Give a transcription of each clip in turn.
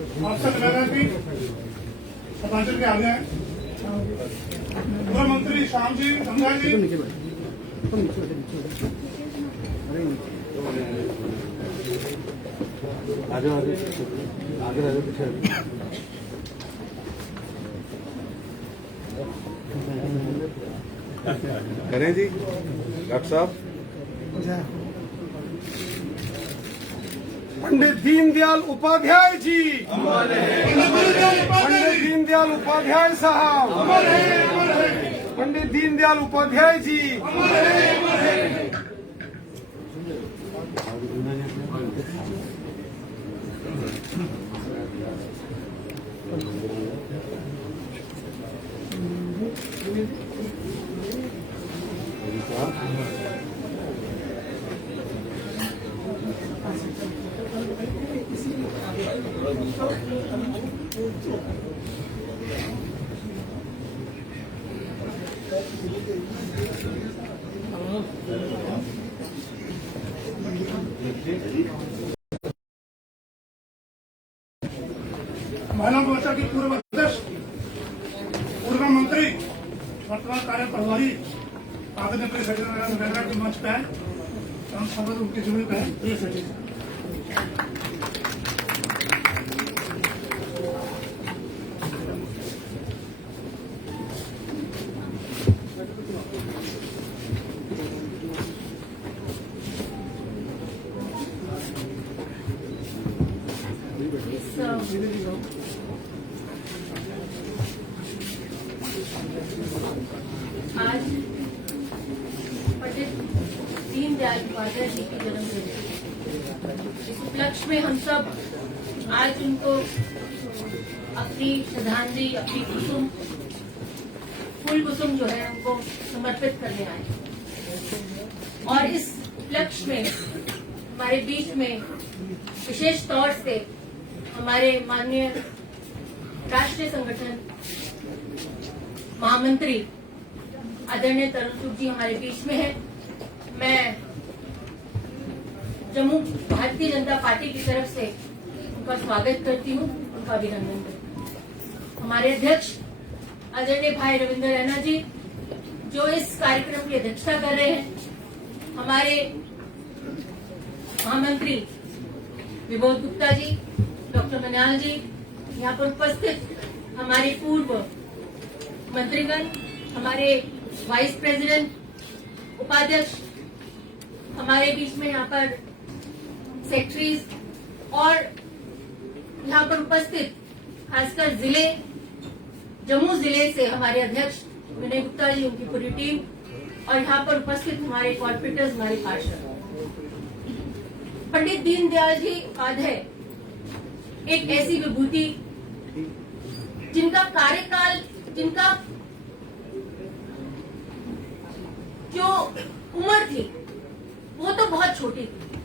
आपसे निवेदन की श्रद्धांजलि के आगे हैं गृह मंत्री श्याम जी गंगा जी। आगे आगे आगे आगे पीछे करें जी डॉक्टर साहब। पंडित दीनदयाल उपाध्याय जी, पंडित दीनदयाल उपाध्याय साहब, पंडित दीनदयाल उपाध्याय जी। महिला मोर्चा की पूर्व अध्यक्ष पूर्व मंत्री वर्तमान कार्य प्रभारी आदरणीय प्रिय सचिव नरेंद्र के मंच पे है। हम सब उनके जुड़े पे हैं। प्रिय सचिव आज पंडित दीनदयाल उपाध्याय जी की जन्मदिन। इस उपलक्ष्य में हम सब आज उनको अपनी श्रद्धांजलि, अपनी फूल कुसुम जो है उनको समर्पित करने आए। और इस उपलक्ष्य में हमारे बीच में विशेष तौर से हमारे माननीय राष्ट्रीय संगठन महामंत्री आदरणीय तरुण चुग जी हमारे बीच में है। मैं जम्मू भारतीय जनता पार्टी की तरफ से उनका स्वागत करती हूँ, उनका अभिनंदन करती हूँ। हमारे अध्यक्ष आदरणीय भाई रविंद्र रैना जी जो इस कार्यक्रम की अध्यक्षता कर रहे हैं, हमारे महामंत्री विबोध गुप्ता जी, डॉक्टर मन्याल जी, यहाँ पर उपस्थित हमारे पूर्व मंत्रीगण, हमारे वाइस प्रेसिडेंट, उपाध्यक्ष, हमारे बीच में यहाँ पर सेक्रेटरीज और यहाँ पर उपस्थित खासकर जम्मू जिले से हमारे अध्यक्ष विनय गुप्ता जी, उनकी पूरी टीम और यहाँ पर उपस्थित हमारे कॉर्पोरेटर्स, हमारे पार्षद। पंडित दीनदयाल जी उपाध्याय एक ऐसी विभूति जिनका कार्यकाल, जिनका जो उम्र थी वो तो बहुत छोटी थी,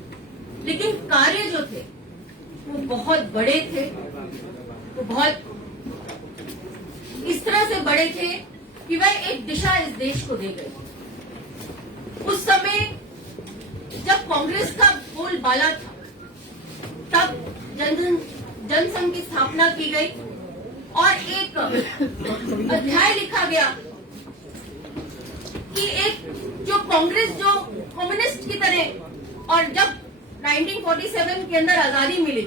लेकिन कार्य जो थे वो बहुत बड़े थे। वो बहुत इस तरह से बड़े थे कि वह एक दिशा इस देश को दे गए। उस समय जब कांग्रेस का बोलबाला था तब जनसंघ की स्थापना की गई और एक अध्याय लिखा गया कि एक जो कांग्रेस जो कम्युनिस्ट की तरह, और जब 1947 के अंदर आजादी मिली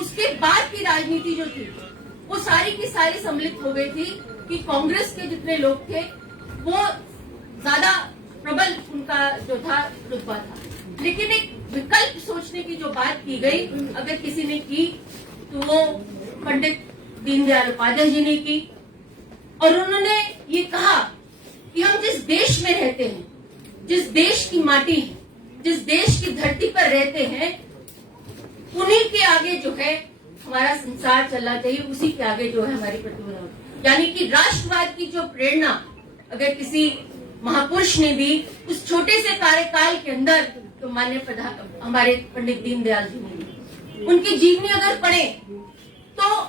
उसके बाद की राजनीति जो थी वो सारी की सारी सम्मिलित हो गई थी कि कांग्रेस के जितने लोग थे वो ज्यादा प्रबल उनका जो था रुतबा था। लेकिन एक विकल्प सोचने की जो बात की गई अगर किसी ने की तो वो पंडित दीनदयाल उपाध्याय जी ने की। और उन्होंने ये कहा कि हम जिस देश में रहते हैं, जिस देश की माटी है, जिस देश की धरती पर रहते हैं, उन्हीं के आगे जो है हमारा संसार चलना चाहिए, उसी के आगे जो है हमारी प्रतिभा। यानी कि राष्ट्रवाद की जो प्रेरणा अगर किसी महापुरुष ने दी उस छोटे से कार्यकाल के अंदर, तो माननीय हमारे पंडित दीनदयाल जी ने दी। उनकी जीवनी अगर पढ़े तो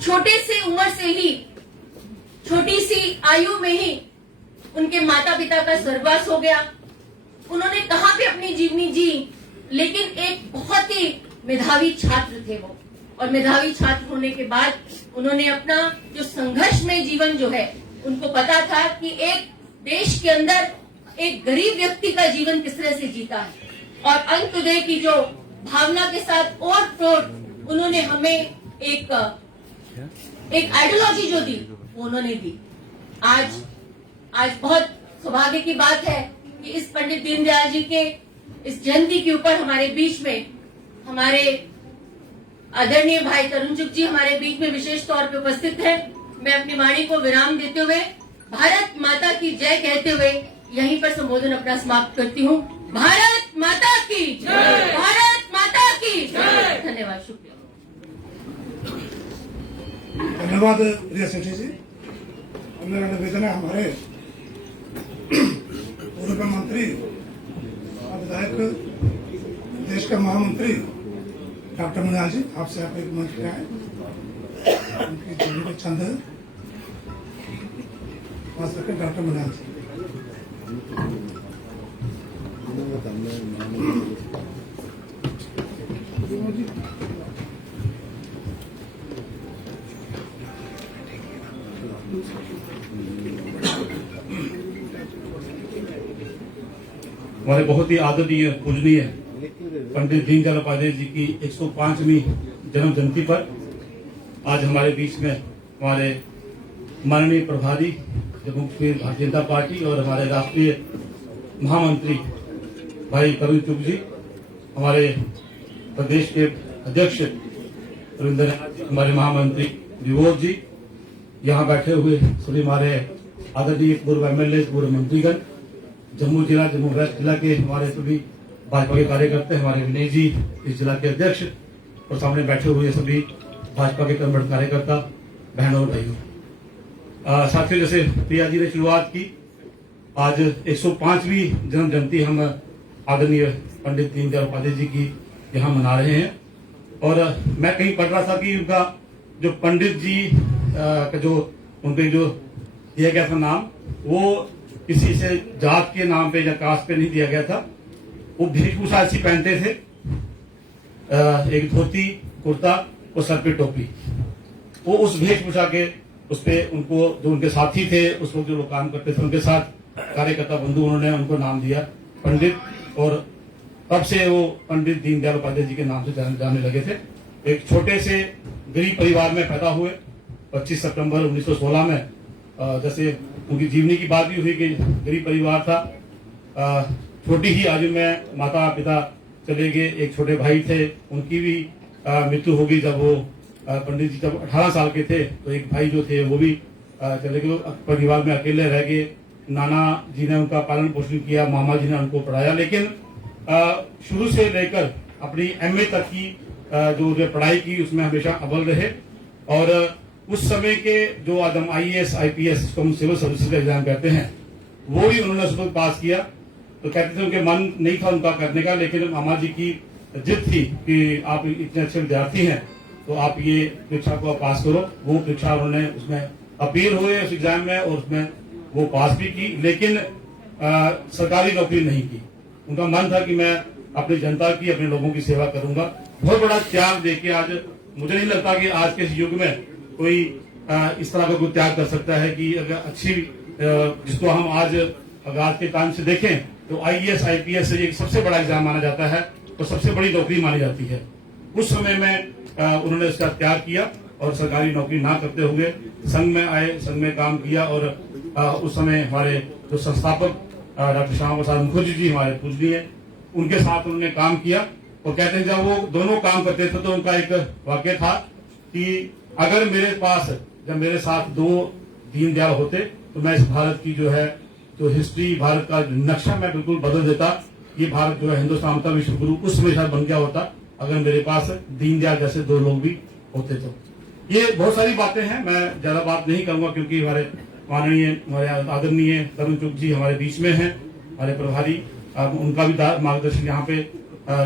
छोटे से उम्र से ही, छोटी सी आयु में ही उनके माता पिता का स्वर्गवास हो गया। उन्होंने कहाँ पे अपनी जीवनी जी, लेकिन एक बहुत ही मेधावी छात्र थे वो। और मेधावी छात्र होने के बाद उन्होंने अपना जो संघर्षमय जीवन जो है, उनको पता था कि एक देश के अंदर एक गरीब व्यक्ति का जीवन किस तरह से जीता है, और अंत्योदय की जो भावना के साथ और तोड़ उन्होंने हमें एक आइडियोलॉजी जो दी वो उन्होंने दी। आज बहुत सौभाग्य की बात है कि इस पंडित दीनदयाल जी के इस जयंती के ऊपर हमारे बीच में हमारे आदरणीय भाई तरुण चुग जी हमारे बीच में विशेष तौर पे उपस्थित है। मैं अपनी वाणी को विराम देते हुए भारत माता की जय कहते हुए यहीं पर संबोधन अपना समाप्त करती हूँ। भारत माता की जय, भारत माता की जय। धन्यवाद, शुक्रिया। धन्यवाद प्रिय सेठी जी। मेरा निवेदन है हमारे पूर्व मंत्री और विधायक देश का महामंत्री डॉक्टर मुनियाल जी, आपसे आप एक मंच पे आए, उनकी जीवन को छंद पास करके डॉक्टर मुनियाल जी। हमारे बहुत ही आदरणीय पूजनीय पंडित दीनदयाल उपाध्याय जी की 105वीं जन्म जयंती पर आज हमारे बीच में हमारे माननीय प्रभारी जम्मू कश्मीर भारतीय जनता पार्टी और हमारे राष्ट्रीय महामंत्री भाई तरुण चुग जी, हमारे प्रदेश के अध्यक्ष रविंद्रनाथ जी, हमारे महामंत्री विभोद जी, यहाँ बैठे हुए सभी हमारे आदरणीय पूर्व एमएलए, पूर्व मंत्रीगण, जम्मू वेस्ट जिला के हमारे सभी भाजपा के कार्यकर्ता, हमारे विनय जी इस जिला के अध्यक्ष, और सामने बैठे हुए सभी भाजपा के कर्मठ कार्यकर्ता, बहनों और भाइयों। साथियों, जैसे प्रिया जी ने शुरुआत की, आज 105वीं जन्म जयंती हम आदरणीय पंडित दीनदयाल उपाध्याय जी की यहाँ मना रहे हैं। और मैं कहीं पढ़ रहा था कि उनका जो पंडित जी का जो उनके जो दिया गया था नाम, वो किसी से जात के नाम पे या कास्ट पे नहीं दिया गया था। वो वेशभूषा ऐसी पहनते थे, एक धोती कुर्ता और सर पे टोपी। वो उस वेशभूषा के उस पे उनको जो उनके साथी थे, उस वक्त जो लोग काम करते थे, उनके साथ कार्यकर्ता बंधु, उन्होंने उनको नाम दिया पंडित, और तब से वो पंडित दीनदयाल उपाध्याय जी के नाम से जाने लगे थे। एक छोटे से गरीब परिवार में पैदा हुए। 25 सितंबर 1916 में जैसे उनकी जीवनी की बात भी हुई कि गरीब परिवार था। छोटी ही आयु में माता पिता चले गए। एक छोटे भाई थे, उनकी भी मृत्यु हो गई जब वो पंडित जी जब 18 साल के थे। तो एक भाई जो थे वो भी चले गए, परिवार में अकेले रह गए। नाना जी ने उनका पालन पोषण किया, मामा जी ने उनको पढ़ाया, लेकिन शुरू से लेकर अपनी एमए तक की जो पढ़ाई की उसमें हमेशा अव्वल रहे। और उस समय के जो आज हम आईएएस आईपीएस जिसको हम सिविल सर्विसेज का एग्जाम कहते हैं, वो भी उन्होंने उसको पास किया। तो कहते थे उनके मन नहीं था उनका करने का, लेकिन मामा जी की जिद थी कि आप इतने अच्छे विद्यार्थी हैं तो आप ये परीक्षा को पास करो। वो परीक्षा उन्होंने उसमें अपील हुए उस एग्जाम में, और उसमें वो पास भी की, लेकिन सरकारी नौकरी नहीं की। उनका मन था कि मैं अपनी जनता की, अपने लोगों की सेवा करूंगा। बहुत बड़ा त्याग देके आज मुझे नहीं लगता कि आज के इस युग में कोई इस तरह का कोई त्याग कर सकता है कि अगर अच्छी जिसको हम आज अगर आज के टाइम से देखें तो आईएएस आईपीएस एक सबसे बड़ा एग्जाम माना जाता है और सबसे बड़ी नौकरी मानी जाती है। उस समय में उन्होंने इसका त्याग किया और सरकारी नौकरी ना करते हुए संघ में आए, संघ में काम किया। और उस समय हमारे जो संस्थापक डॉक्टर श्यामा प्रसाद मुखर्जी जी हमारे पूजनीय, उनके साथ उन्होंने काम किया। और कहते हैं जब वो दोनों काम करते थे तो उनका एक वाक्य था कि अगर मेरे पास जब मेरे साथ दो दीनदयाल होते तो मैं इस भारत की जो है जो हिस्ट्री, भारत का नक्शा मैं बिल्कुल बदल देता। ये भारत जो है हिंदुस्तान का विश्व गुरु उस समय शायद बन गया होता अगर मेरे पास दीनदयाल जैसे दो लोग भी होते। तो ये बहुत सारी बातें हैं, मैं ज्यादा बात नहीं करूंगा क्योंकि हमारे माननीय हमारे आदरणीय तरुण चुग जी हमारे बीच में हैं, हमारे प्रभारी, उनका भी मार्गदर्शन यहाँ पे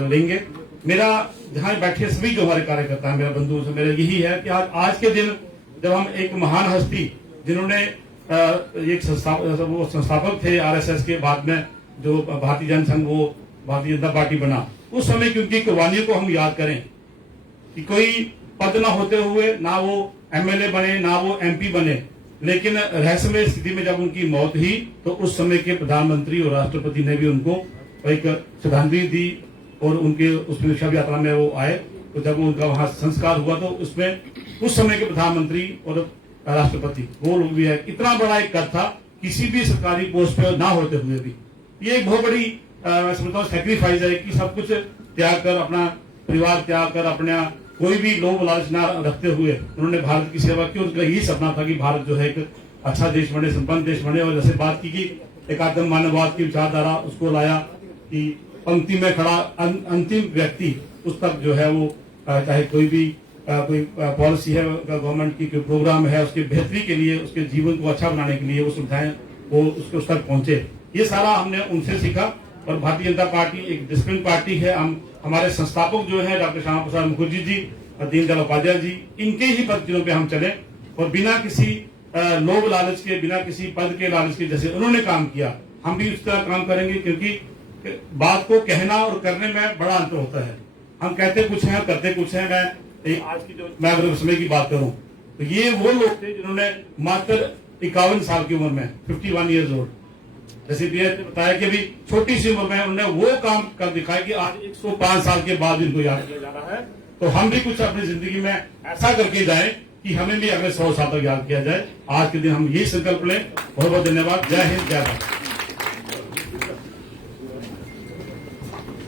लेंगे। मेरा जहाँ बैठे सभी जो हमारे कार्यकर्ता हैं, मेरा बंधु, मेरा यही है कि आज के दिन जब हम एक महान हस्ती जिन्होंने एक संस्थापक थे आरएसएस के, बाद में जो भारतीय जनसंघ वो भारतीय जनता पार्टी बना, उस समय की उनकी कुर्बानियों को हम याद करें कि कोई पद ना होते हुए ना वो एमएलए बने ना वो एमपी बने, लेकिन रहस्यमय स्थिति में जब उनकी मौत हुई तो उस समय के प्रधानमंत्री और राष्ट्रपति ने भी उनको एक श्रद्धांजलि दी और उनके उसमें शव यात्रा में वो आए। तो जब उनका वहां संस्कार हुआ तो उसमें उस समय के प्रधानमंत्री और राष्ट्रपति वो लोग भी है। इतना बड़ा एक कद था किसी भी सरकारी पोस्ट पे ना होते हुए भी। ये एक बहुत बड़ी मैं समझता हूँ सैक्रिफाइस है कि सब कुछ त्याग कर, अपना परिवार त्याग कर, अपना कोई भी लोभ लालच ना रखते हुए उन्होंने भारत की सेवा की। उनका यही सपना था कि भारत जो है एक अच्छा देश बने, संपन्न देश बने। और जैसे बात की कि एकात्म मानववाद की विचारधारा उसको लाया कि पंक्ति में खड़ा अंतिम व्यक्ति उस तक जो है वो चाहे कोई भी कोई पॉलिसी है गवर्नमेंट की, कोई प्रोग्राम है, उसकी बेहतरी के लिए, उसके जीवन को अच्छा बनाने के लिए वो सुविधाएं वो उसके उस तक पहुंचे। ये सारा हमने उनसे सीखा। और भारतीय जनता पार्टी एक डिसिप्लिन पार्टी है। हम हमारे संस्थापक जो है डॉक्टर श्यामा प्रसाद मुखर्जी जी, दीनदयाल उपाध्याय जी, इनके ही पद्धतियों पे हम चले और बिना किसी लोभ लालच के, बिना किसी पद के लालच के, जैसे उन्होंने काम किया हम भी उस तरह काम करेंगे। क्योंकि बात को कहना और करने में बड़ा अंतर होता है। हम कहते कुछ हैं, करते कुछ हैं। आज की जो मैं अगर समय की बात करूं तो ये वो लोग थे जिन्होंने मात्र 51 साल की उम्र में 51 ईयर्स ओल्ड, जैसे बताया कि अभी छोटी सी उम्र में उन्होंने वो काम कर दिखाया कि आज 105 साल के बाद इनको याद किया जा रहा है। तो हम भी कुछ अपनी जिंदगी में ऐसा करके जाए कि हमें भी अगले 100 साल तक याद किया जाए। आज के दिन हम यही संकल्प लें। बहुत बहुत धन्यवाद। जय हिंद, जय भारत।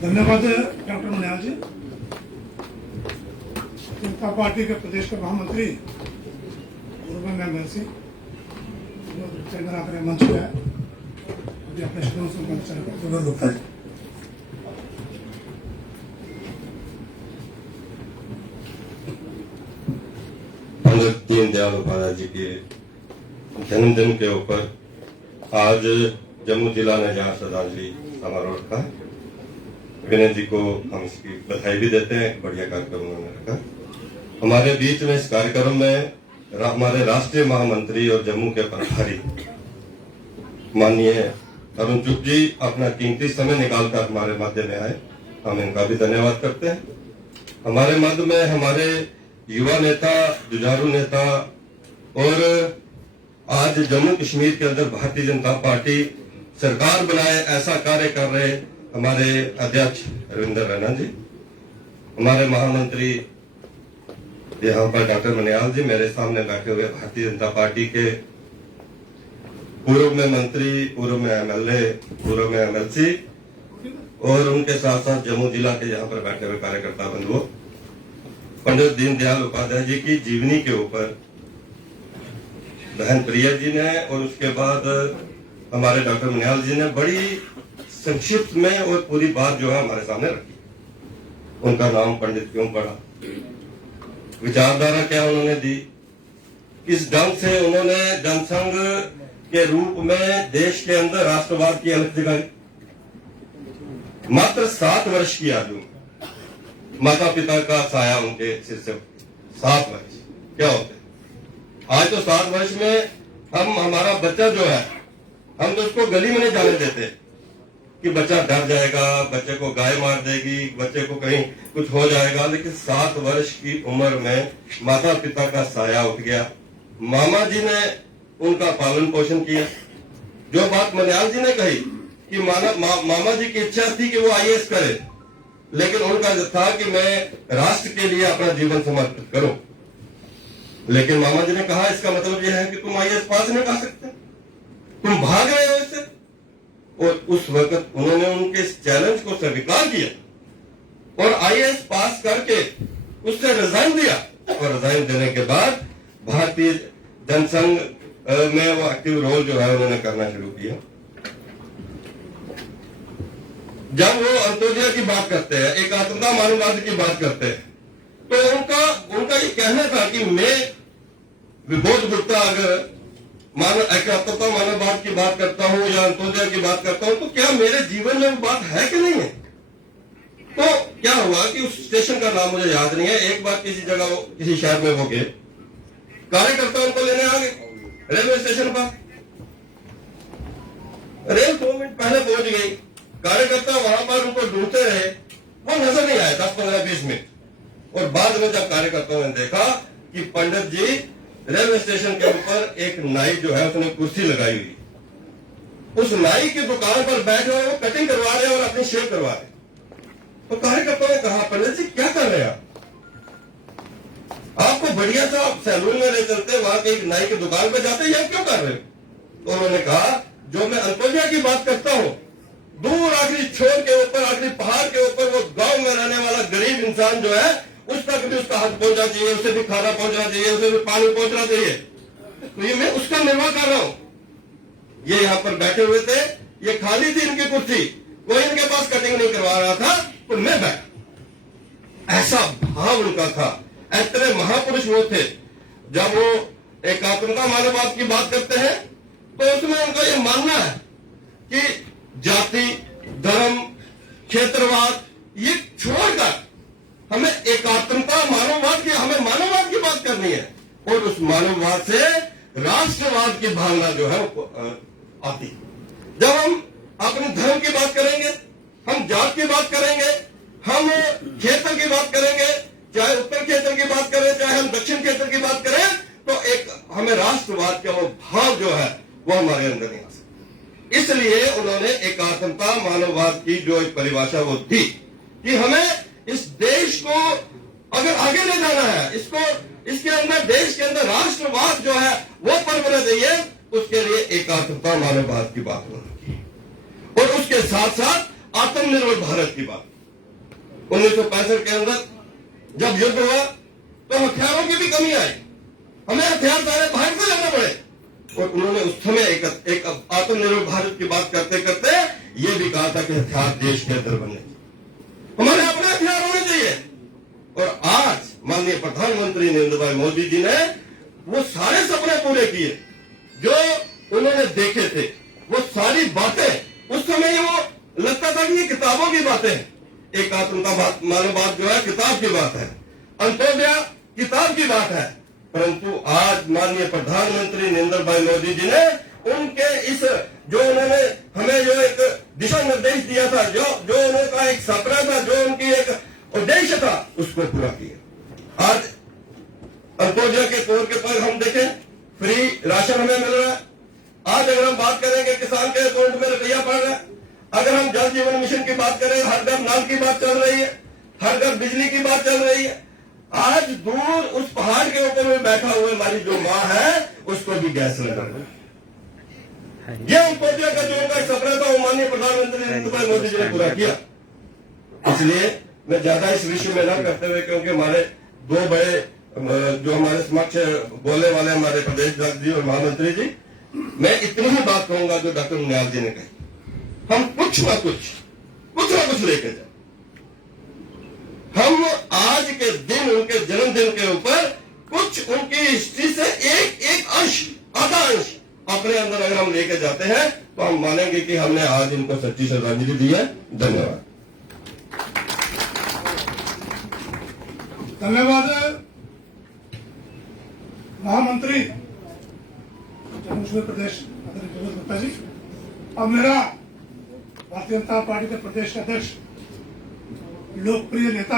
धन्यवाद डॉक्टर मनियाल जी। जनता पार्टी के प्रदेश के महामंत्री पूर्व में एमएलसी मंच पे है, अपने शब्दों से होता है। पंडित दीनदयाल उपाध्याय जी के जन्मदिन के ऊपर आज जम्मू जिला ने जहाँ श्रद्धांजलि समारोह रखा है, विनय जी को हम इसकी बधाई भी देते हैं। बढ़िया कार्यक्रम उन्होंने रखा। हमारे बीच में इस कार्यक्रम में हमारे राष्ट्रीय महामंत्री और जम्मू के प्रभारी माननीय अरुण चुग जी अपना कीमती समय निकालकर हमारे मध्य में आए, हम इनका भी धन्यवाद करते हैं। हमारे मध्य में हमारे युवा नेता, जुझारू नेता और आज जम्मू कश्मीर के अंदर भारतीय जनता पार्टी सरकार बनाए ऐसा कार्य कर रहे हमारे अध्यक्ष रविंद्र रैना जी, हमारे महामंत्री यहाँ पर डॉक्टर मनियाल जी, मेरे सामने बैठे हुए भारतीय जनता पार्टी के पूर्व में मंत्री, पूर्व में एमएलए, पूर्व में एमएलसी और उनके साथ साथ जम्मू जिला के यहाँ पर बैठे हुए कार्यकर्ता बंधुओं, पंडित दीनदयाल उपाध्याय जी की जीवनी के ऊपर बहन प्रिया जी ने और उसके बाद हमारे डॉक्टर मनियाल जी ने बड़ी संक्षिप्त में और पूरी बात जो है हमारे सामने रखी। उनका नाम पंडित क्यों पड़ा, विचारधारा क्या उन्होंने दी, किस ढंग से उन्होंने जनसंघ के रूप में देश के अंदर राष्ट्रवाद की अलख जगाई। मात्र 7 वर्ष की आयु, माता पिता का साया उनके सिर से 7 वर्ष क्या होते हैं। आज तो 7 वर्ष में हम हमारा बच्चा जो है हम तो उसको गली में नहीं जाने देते कि बच्चा डर जाएगा, बच्चे को गाय मार देगी, बच्चे को कहीं कुछ हो जाएगा। लेकिन 7 वर्ष की उम्र में माता पिता का साया उठ गया। मामा जी ने उनका पालन पोषण किया। जो बात मनियाल जी ने कही कि मामा जी की इच्छा थी कि वो आईएएस करे, लेकिन उनका था कि मैं राष्ट्र के लिए अपना जीवन समर्पित करूं। लेकिन मामा जी ने कहा इसका मतलब यह है कि तुम आईएएस पास नहीं कर सकते, तुम भाग रहे हो इससे। और उस वक्त उन्होंने उनके इस चैलेंज को स्वीकार किया और आईएएस पास करके उससे रिजाइन दिया। और रिजाइन देने के बाद भारतीय जनसंघ में वो एक्टिव रोल जो है उन्होंने करना शुरू किया। जब वो अंत्योदय की बात करते हैं, एकात्मता मानववाद की बात करते हैं, तो उनका ये कहना था कि मैं विबोध गुप्ता अगर एकात्मता मानववाद की बात करता हूं या अंत्योदय की बात करता हूं तो क्या मेरे जीवन में वो बात है कि नहीं है। तो क्या हुआ कि उस स्टेशन का नाम मुझे याद नहीं है, एक बार किसी जगह किसी शहर में वो गए, कार्यकर्ता उनको लेने आ गए रेलवे स्टेशन पर। रेल 2 मिनट पहले पहुंच गई, कार्यकर्ता वहां पर उनको ढूंढते रहे, वो नजर नहीं आए 10-15-20 मिनट। और बाद में जब कार्यकर्ताओं ने देखा कि पंडित जी रेलवे स्टेशन के ऊपर एक नाई जो है उसने कुर्सी लगाई हुई, उस नाई की दुकान पर बैठे हुए वो कटिंग करवा रहे हैं और अपनी शेव करवा रहे हैं। तो कार्यकर्ताओं ने कहा, पंडित जी क्या कर रहे हैं आपको बढ़िया सा सैलून में ले चलते, वहां के एक नाई की दुकान पर जाते, यह क्यों कर रहे हो? तो उन्होंने कहा, जो मैं अंत्योदय की बात करता हूं, दूर आखिरी छोर के ऊपर, आखिरी पहाड़ के ऊपर वो गांव में रहने वाला गरीब इंसान जो है, उस तक भी उसका हाथ पहुंचना चाहिए, उसे भी खाना पहुंचना चाहिए, उसे भी पानी पहुंचना चाहिए। तो ये मैं उसका निर्वाह कर रहा हूं। ये यहाँ पर बैठे हुए थे, ये खाली थी इनकी कुर्सी, कोई इनके पास कटिंग नहीं करवा रहा था, तो मैं बैठा। ऐसा भाव उनका था, इतने महापुरुष वो थे। जब वो एकात्मता मानववाद की बात करते हैं तो उसमें उनका ये मानना है कि जाति, धर्म, क्षेत्रवाद ये छोड़कर हमें एकात्मता मानववाद की, हमें मानववाद की बात करनी है, और उस मानववाद से राष्ट्रवाद की भावना जो है वो आती। जब हम अपने धर्म की बात करेंगे, हम जात की बात करेंगे, हम क्षेत्र की बात करेंगे, चाहे उत्तर क्षेत्र की बात करें, चाहे हम दक्षिण क्षेत्र की बात करें, तो एक हमें राष्ट्रवाद का वो भाव जो है वो हमारे अंदर नहीं आ सकता। इसलिए उन्होंने एकात्मता मानववाद की जो एक परिभाषा वो थी कि हमें इस देश को अगर आगे ले जाना है, इसको इसके अंदर, देश के अंदर राष्ट्रवाद जो है वो परवने चाहिए, उसके लिए एकात्मता मानववाद की बात होनी चाहिए। और उसके साथ साथ आत्मनिर्भर भारत की बात। 1965 के अंदर जब युद्ध हुआ तो हथियारों की भी कमी आई, हमें हथियार सारे बाहर से लेना पड़े, और उन्होंने उस समय एक आत्मनिर्भर भारत की बात करते करते ये भी कहा था कि हथियार देश के अंदर बनने चाहिए, हमारे अपने हथियार होने चाहिए। और आज माननीय प्रधानमंत्री नरेंद्र भाई मोदी जी ने वो सारे सपने पूरे किए जो उन्होंने देखे थे। वो सारी बातें उस समय वो लगता था कि ये किताबों की बातें हैं। एकात्मता मानववाद जो है किताब की बात है, अंत्योदय किताब की बात है, परंतु आज माननीय प्रधानमंत्री नरेंद्र भाई मोदी जी ने उनके इस जो उन्होंने हमें जो एक दिशा निर्देश दिया था, जो उनका एक सपना था, जो उनकी एक उद्देश्य था, उसको पूरा किया। आज अंत्योदय के तौर के पर हम देखें, फ्री राशन हमें मिल रहा है। आज अगर हम बात करेंगे किसान के अकाउंट में रुपया पड़ रहा है, अगर हम जल जीवन मिशन की बात करें, हर घर नल की बात चल रही है, हर घर बिजली की बात चल रही है। आज दूर उस पहाड़ के ऊपर में बैठा हुए हमारी जो माँ है उसको भी गैस लगा है। ये अंत्योदय का जो उनका सपना था वो माननीय प्रधानमंत्री नरेंद्र भाई मोदी जी ने पूरा किया। इसलिए मैं ज्यादा इस विषय में न करते हुए, क्योंकि हमारे दो बड़े जो हमारे समक्ष बोलने वाले हमारे प्रदेश अध्यक्ष जी और महामंत्री जी, मैं इतनी ही बात कहूंगा जो डॉक्टर मुनियाल जी ने कही, हम कुछ ना कुछ लेके जाए। हम आज के दिन, उनके जन्मदिन के ऊपर कुछ उनकी हिस्ट्री से एक अंश, आधा अंश अपने अंदर अगर हम लेके जाते हैं तो हम मानेंगे कि हमने आज इनको सच्ची श्रद्धांजलि दी है। धन्यवाद। धन्यवाद महामंत्री जम्मू कश्मीर प्रदेश गुप्ता जी। अब मेरा भारतीय जनता पार्टी के प्रदेश अध्यक्ष, लोकप्रिय नेता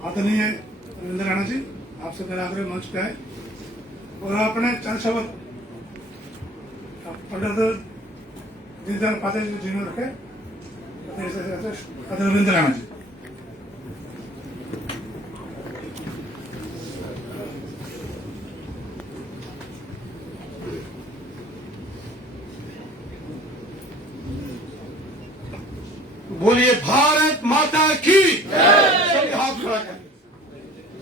आदरणीय रविंद्र राणा जी, आपसे मेरा आग्रह मंच पे है और आपने चंद शब्द पंडित दीनदयाल उपाध्याय जी जिन्होंने रखे, रविंद्र राणा जी। बोलिए भारत माता की जय। हाथ खड़ा करें,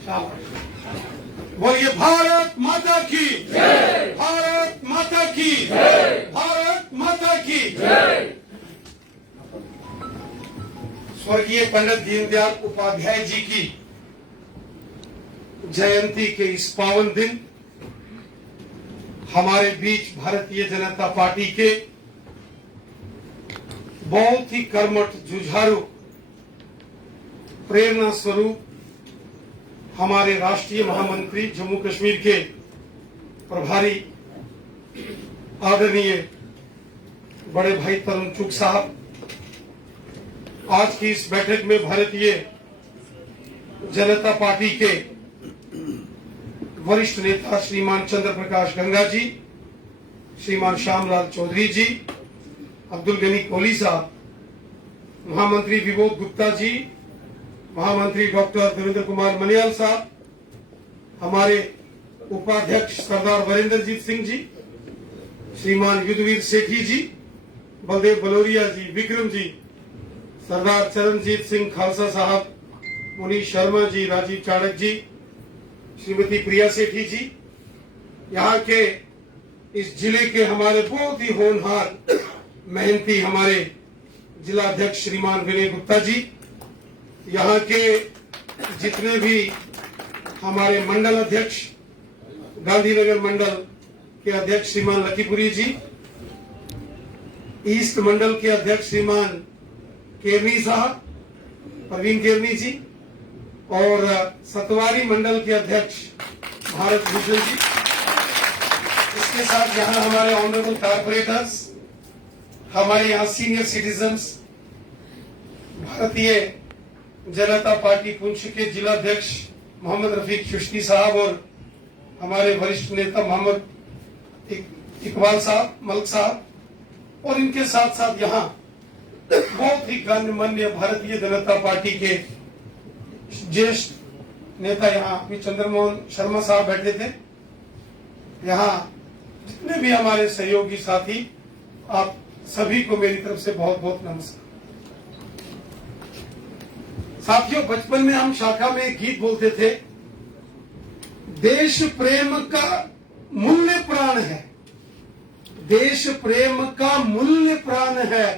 शाबाश। बोलिए भारत माता की जय, भारत माता की जय, भारत माता की जय। स्वर्गीय पंडित दीनदयाल उपाध्याय जी की जयंती के इस पावन दिन हमारे बीच भारतीय जनता पार्टी के बहुत ही कर्मठ, जुझारू, प्रेरणा स्वरूप हमारे राष्ट्रीय महामंत्री, जम्मू कश्मीर के प्रभारी आदरणीय बड़े भाई तरुण चुग साहब, आज की इस बैठक में भारतीय जनता पार्टी के वरिष्ठ नेता श्रीमान चंद्र प्रकाश गंगा जी, श्रीमान श्यामलाल चौधरी जी, अब्दुल गनी कोहली साहब, महामंत्री विबोध गुप्ता जी, महामंत्री डॉक्टर देवेंद्र कुमार मनियाल साहब, हमारे उपाध्यक्ष सरदार वीरेंद्रजीत सिंह जी, श्रीमान युद्धवीर सेठी जी, बलदेव बलोरिया जी, विक्रम जी, सरदार चरणजीत सिंह खालसा साहब, मुनीष शर्मा जी, राजीव चाणक जी, श्रीमती प्रिया सेठी जी, यहाँ के इस जिले के हमारे बहुत ही होनहार मेहनती हमारे जिला अध्यक्ष श्रीमान विनय गुप्ता जी, यहाँ के जितने भी हमारे मंडल अध्यक्ष गांधीनगर मंडल के अध्यक्ष श्रीमान लकीपुरी जी, ईस्ट मंडल के अध्यक्ष श्रीमान केरनी साहब, प्रवीण केरनी जी, और सतवारी मंडल के अध्यक्ष भारत भूषण जी, इसके साथ यहाँ हमारे ऑनरेबल कारपोरेटर्स, हमारे यहाँ senior citizens, Bharatiya Janata party Poonch के जिला अध्यक्ष मोहम्मद रफीक चिश्ती साहब और हमारे वरिष्ठ नेता मोहम्मद इकबाल साहब, मलिक साहब, और इनके साथ साथ यहाँ बहुत ही गणमान्य भारतीय जनता पार्टी के ज्येष्ठ नेता यहाँ भी चंद्रमोहन शर्मा साहब बैठे थे। यहाँ जितने भी हमारे सहयोगी साथी, आप सभी को मेरी तरफ से बहुत बहुत नमस्कार। साथियों, बचपन में हम शाखा में एक गीत बोलते थे, देश प्रेम का मूल्य प्राण है, देश प्रेम का मूल्य प्राण है,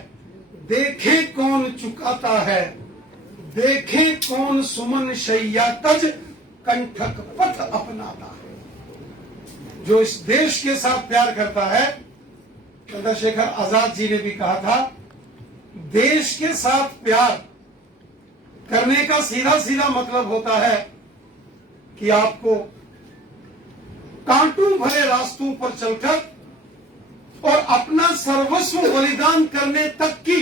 देखे कौन चुकाता है, देखे कौन सुमन शैया तज कंठक पथ अपनाता है। जो इस देश के साथ प्यार करता है, चंद्रशेखर आजाद जी ने भी कहा था, देश के साथ प्यार करने का सीधा सीधा मतलब होता है कि आपको कांटों भरे रास्तों पर चलकर और अपना सर्वस्व बलिदान करने तक की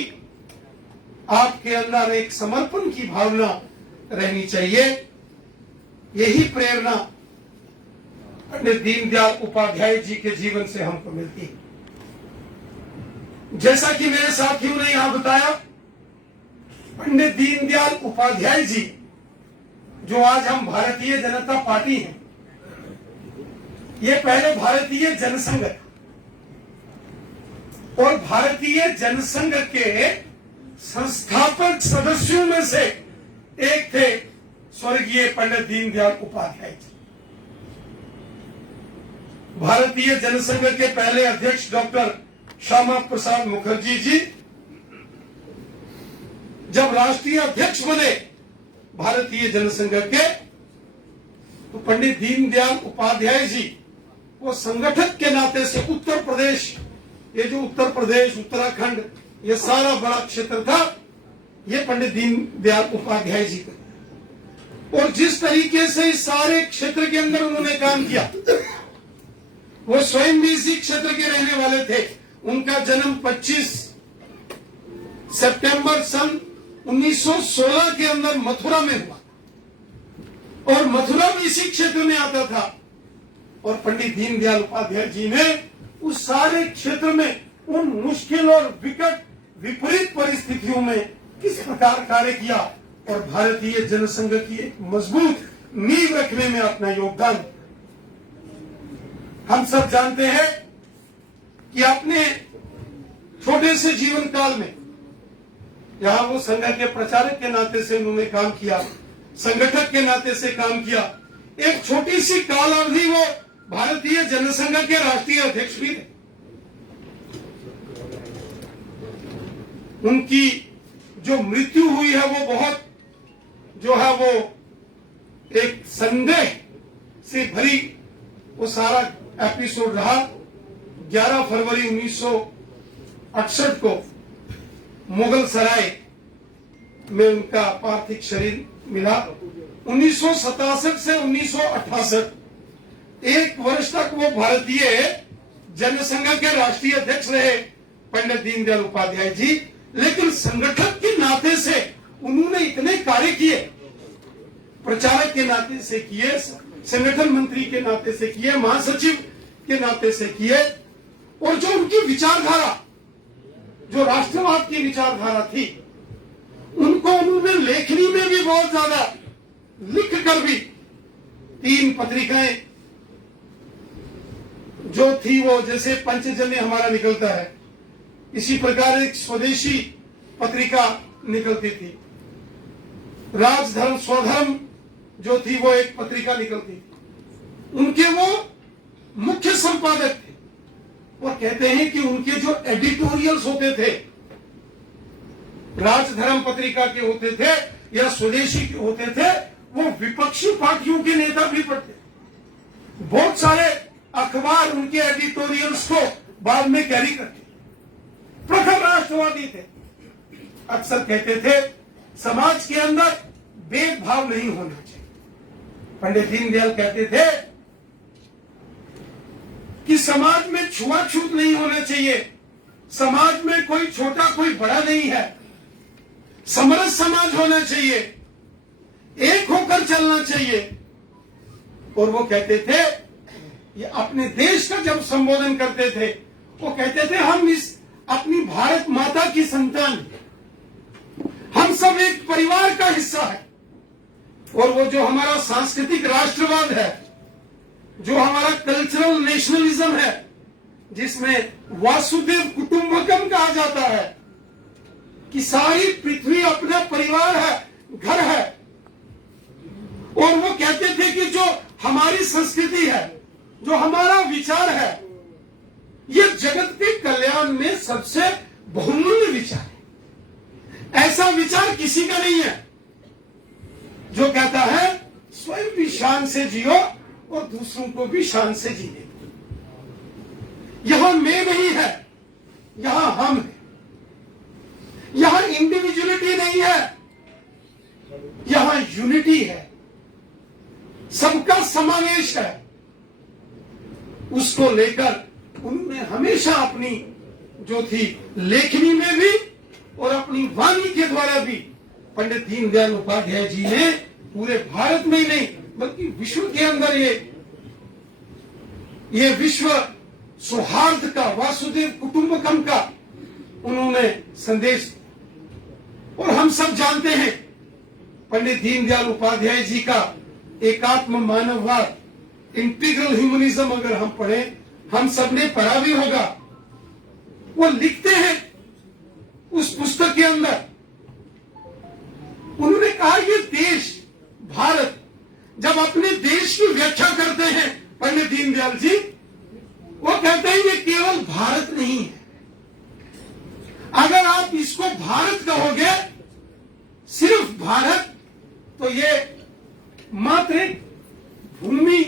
आपके अंदर एक समर्पण की भावना रहनी चाहिए। यही प्रेरणा पंडित दीनदयाल उपाध्याय जी के जीवन से हमको मिलती है। जैसा कि मेरे साथियों ने यहां बताया, पंडित दीनदयाल उपाध्याय जी, जो आज हम भारतीय जनता पार्टी हैं, ये पहले भारतीय जनसंघ है और भारतीय जनसंघ के संस्थापक सदस्यों में से एक थे स्वर्गीय पंडित दीनदयाल उपाध्याय जी। भारतीय जनसंघ के पहले अध्यक्ष डॉक्टर श्यामा प्रसाद मुखर्जी जी जब राष्ट्रीय अध्यक्ष बने भारतीय जनसंघ के, तो पंडित दीनदयाल उपाध्याय जी वो संगठक के नाते से उत्तर प्रदेश, ये जो उत्तर प्रदेश, उत्तराखंड, ये सारा बड़ा क्षेत्र था, ये पंडित दीनदयाल उपाध्याय जी का। और जिस तरीके से इस सारे क्षेत्र के अंदर उन्होंने काम किया, वो स्वयं भी इसी क्षेत्र के रहने वाले थे। उनका जन्म 25 सितंबर सन 1916 के अंदर मथुरा में हुआ और मथुरा भी इसी क्षेत्र में आता था। और पंडित दीनदयाल उपाध्याय जी ने उस सारे क्षेत्र में उन मुश्किल और विकट विपरीत परिस्थितियों में किस प्रकार कार्य किया और भारतीय जनसंघ की एक मजबूत नींव रखने में अपना योगदान। हम सब जानते हैं कि अपने छोटे से जीवन काल में यहां वो संघ के प्रचारक के नाते से उन्होंने काम किया, संगठक के नाते से काम किया। एक छोटी सी कालावधि वो भारतीय जनसंघ के राष्ट्रीय अध्यक्ष भी थे। उनकी जो मृत्यु हुई है वो बहुत जो है वो एक संदेह से भरी वो सारा एपिसोड रहा। 11 फरवरी 1968 को मुगल सराय में उनका पार्थिव शरीर मिला। 1967 से 1968 एक वर्ष तक वो भारतीय जनसंघ के राष्ट्रीय अध्यक्ष रहे पंडित दीनदयाल उपाध्याय जी। लेकिन संगठक के नाते से उन्होंने इतने कार्य किए प्रचारक के नाते से किए, संगठन मंत्री के नाते से किए, महासचिव के नाते से किए, और जो उनकी विचारधारा, जो राष्ट्रवाद की विचारधारा थी, उनको उन्होंने लेखनी में भी बहुत ज्यादा लिख कर भी 3 पत्रिकाएं जो थी, वो जैसे पंचजन्य हमारा निकलता है, इसी प्रकार एक स्वदेशी पत्रिका निकलती थी, राजधर्म स्वधर्म जो थी वो एक पत्रिका निकलती थी। उनके वो मुख्य संपादक थे, और कहते हैं कि उनके जो एडिटोरियल्स होते थे, राजधर्म पत्रिका के होते थे या स्वदेशी के होते थे, वो विपक्षी पार्टियों के नेता भी पढ़ते थे। बहुत सारे अखबार उनके एडिटोरियल्स को बाद में कैरी करते, प्रखर राष्ट्रवादी थे। अक्सर कहते थे समाज के अंदर भेदभाव नहीं होना चाहिए। पंडित दीनदयाल कहते थे कि समाज में छुआछूत नहीं होना चाहिए, समाज में कोई छोटा कोई बड़ा नहीं है, समरस समाज होना चाहिए, एक होकर चलना चाहिए। और वो कहते थे, ये अपने देश का जब संबोधन करते थे, वो कहते थे हम इस अपनी भारत माता की संतान हैं, हम सब एक परिवार का हिस्सा है। और वो जो हमारा सांस्कृतिक राष्ट्रवाद है, जो हमारा कल्चरल नेशनलिज्म है, जिसमें वासुदेव कुटुंबकम कहा जाता है कि सारी पृथ्वी अपना परिवार है, घर है। और वो कहते थे कि जो हमारी संस्कृति है, जो हमारा विचार है, ये जगत के कल्याण में सबसे बहुमूल्य विचार है। ऐसा विचार किसी का नहीं है जो कहता है स्वयं भी शान से जियो और दूसरों को भी शान से जीने। यहां मैं नहीं है, यहां हम है। यहां इंडिविजुअलिटी नहीं है, यहां यूनिटी है, सबका समावेश है। उसको लेकर उन्होंने हमेशा अपनी जो थी लेखनी में भी और अपनी वाणी के द्वारा भी, पंडित दीनदयाल उपाध्याय जी ने पूरे भारत में ही नहीं बल्कि विश्व के अंदर ये विश्व सौहार्द का, वासुदेव कुटुंबकम का उन्होंने संदेश। और हम सब जानते हैं पंडित दीनदयाल उपाध्याय जी का एकात्म मानववाद, इंटीग्रल ह्यूमनिज्म अगर हम पढ़ें, हम सब ने पढ़ा भी होगा। वो लिखते हैं उस पुस्तक के अंदर, उन्होंने कहा ये देश भारत, जब अपने देश की व्याख्या करते हैं पंडित दीनदयाल जी, वो कहते हैं ये केवल भारत नहीं है। अगर आप इसको भारत कहोगे, सिर्फ भारत, तो ये मात्र एक भूमि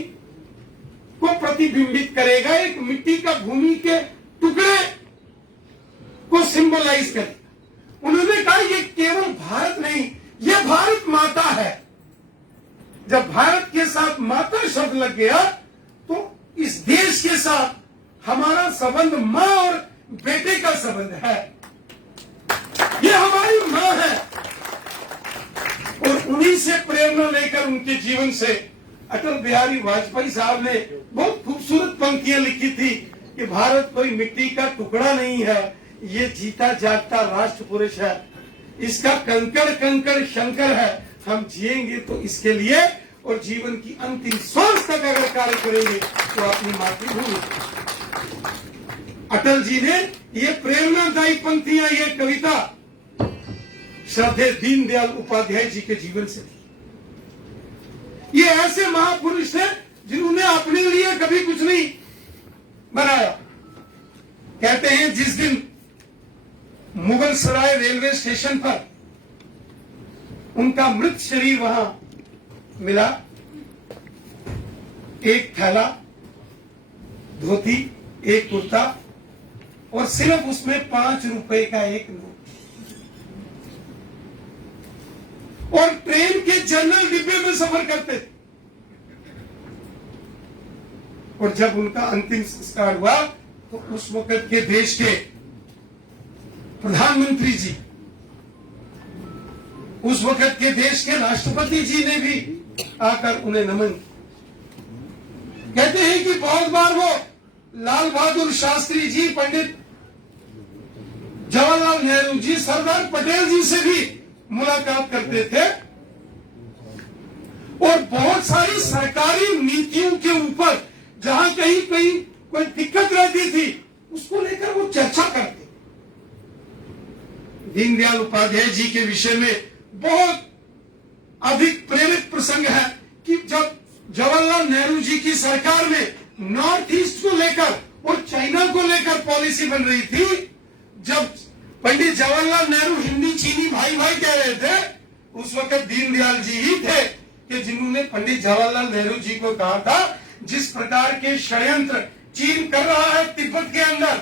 को प्रतिबिंबित करेगा, एक मिट्टी का भूमि के टुकड़े को सिंबलाइज करेगा। उन्होंने कहा ये केवल भारत नहीं, ये भारत माता है। जब भारत के साथ माता शब्द लग गया, तो इस देश के साथ हमारा संबंध मां और बेटे का संबंध है। ये हमारी मां है। और उन्हीं से प्रेरणा लेकर उनके जीवन से अटल बिहारी वाजपेयी साहब ने बहुत खूबसूरत पंक्तियां लिखी थी कि भारत कोई मिट्टी का टुकड़ा नहीं है, ये जीता जागता राष्ट्र पुरुष है, इसका कंकड़ कंकड़ शंकर है, हम जिएंगे तो इसके लिए, और जीवन की अंतिम सांस तक अगर कार्य करेंगे तो अपनी मातृभूमि। अटल जी ने ये प्रेरणादायी पंक्तियां, ये कविता श्रद्धेय दीनदयाल उपाध्याय जी के जीवन से थी। ये ऐसे महापुरुष थे जिन्होंने अपने लिए कभी कुछ नहीं बनाया। कहते हैं जिस दिन मुगल सराय रेलवे स्टेशन पर उनका मृत शरीर वहां मिला, एक थैला, धोती, एक कुर्ता और सिर्फ उसमें 5 रुपए का एक नोट, और ट्रेन के जनरल डिब्बे में सफर करते थे। और जब उनका अंतिम संस्कार हुआ तो उस वक्त के देश के प्रधानमंत्री जी, उस वक्त के देश के राष्ट्रपति जी ने भी आकर उन्हें नमन किया। कहते हैं कि बहुत बार वो लाल बहादुर शास्त्री जी, पंडित जवाहरलाल नेहरू जी, सरदार पटेल जी से भी मुलाकात करते थे और बहुत सारी सरकारी नीतियों के ऊपर जहां कहीं कहीं कोई दिक्कत रहती थी उसको लेकर वो चर्चा करते। दीनदयाल उपाध्याय जी के विषय में बहुत अधिक प्रेरित प्रसंग है कि जब जवाहरलाल नेहरू जी की सरकार में नॉर्थ ईस्ट को लेकर और चाइना को लेकर पॉलिसी बन रही थी, जब पंडित जवाहरलाल नेहरू हिंदी चीनी भाई भाई कह रहे थे, उस वक्त दीनदयाल जी ही थे कि जिन्होंने पंडित जवाहरलाल नेहरू जी को कहा था जिस प्रकार के षड्यंत्र चीन कर रहा है तिब्बत के अंदर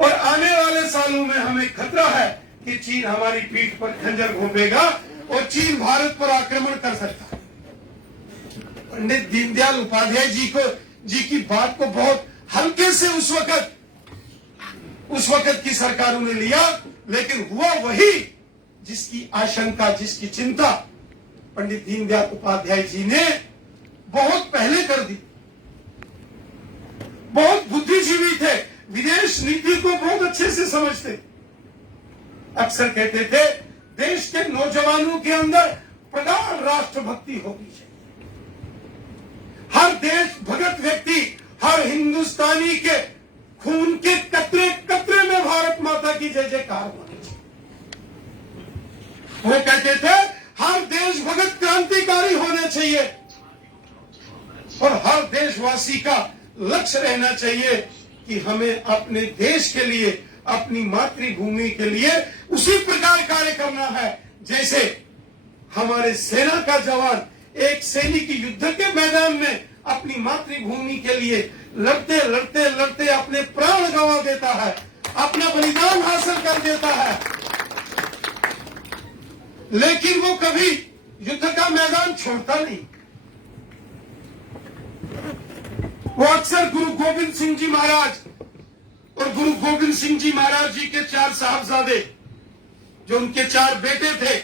और आने वाले सालों में हमें खतरा है कि चीन हमारी पीठ पर खंजर घोंपेगा और चीन भारत पर आक्रमण कर सकता है। पंडित दीनदयाल उपाध्याय जी की बात को बहुत हल्के से उस वक्त की सरकारों ने लिया, लेकिन हुआ वही जिसकी आशंका, जिसकी चिंता पंडित दीनदयाल उपाध्याय जी ने बहुत पहले कर दी। बहुत बुद्धिजीवी थे, विदेश नीति को बहुत अच्छे से समझते। अक्सर कहते थे देश के नौजवानों के अंदर प्रगाढ़ राष्ट्रभक्ति होनी चाहिए। हर देश भगत व्यक्ति, हर हिंदुस्तानी के खून के कतरे कतरे में भारत माता की जय जयकार होनी चाहिए। वो कहते थे हर देश भगत क्रांतिकारी होना चाहिए और हर देशवासी का लक्ष्य रहना चाहिए कि हमें अपने देश के लिए, अपनी मातृभूमि के लिए उसी प्रकार कार्य करना है जैसे हमारे सेना का जवान एक सैनिक युद्ध के मैदान में अपनी मातृभूमि के लिए लड़ते लड़ते लड़ते अपने प्राण गंवा देता है, अपना बलिदान हासिल कर देता है, लेकिन वो कभी युद्ध का मैदान छोड़ता नहीं। वो अक्सर गुरु गोविंद सिंह जी महाराज और गुरु गोविंद सिंह जी महाराज जी के 4 साहबजादे, जो उनके 4 बेटे थे,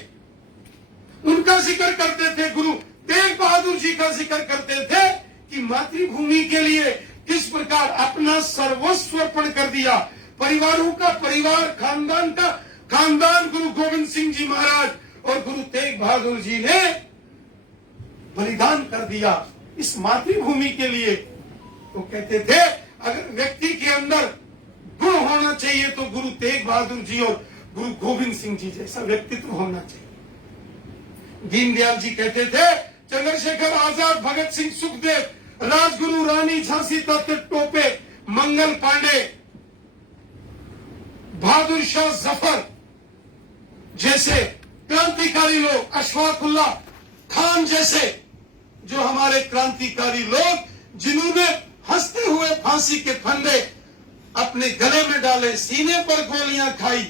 उनका जिक्र करते थे। गुरु तेग बहादुर जी का जिक्र करते थे कि मातृभूमि के लिए किस प्रकार अपना सर्वस्व अर्पण कर दिया। परिवारों का परिवार, खानदान का खानदान गुरु गोविंद सिंह जी महाराज और गुरु तेग बहादुर जी ने बलिदान कर दिया इस मातृभूमि के लिए। तो कहते थे अगर व्यक्ति के अंदर गुण होना चाहिए तो गुरु तेग बहादुर जी और गुरु गोविंद सिंह जी जैसा व्यक्तित्व होना चाहिए। दीनदयाल जी कहते थे चंद्रशेखर आजाद, भगत सिंह, सुखदेव, राजगुरु, रानी झांसी, तात्या टोपे, मंगल पांडे, बहादुर शाह जफर जैसे क्रांतिकारी लोग, अशफाकुल्लाह खान जैसे जो हमारे क्रांतिकारी लोग, जिन्होंने हंसते हुए फांसी के फंदे अपने गले में डाले, सीने पर गोलियां खाई,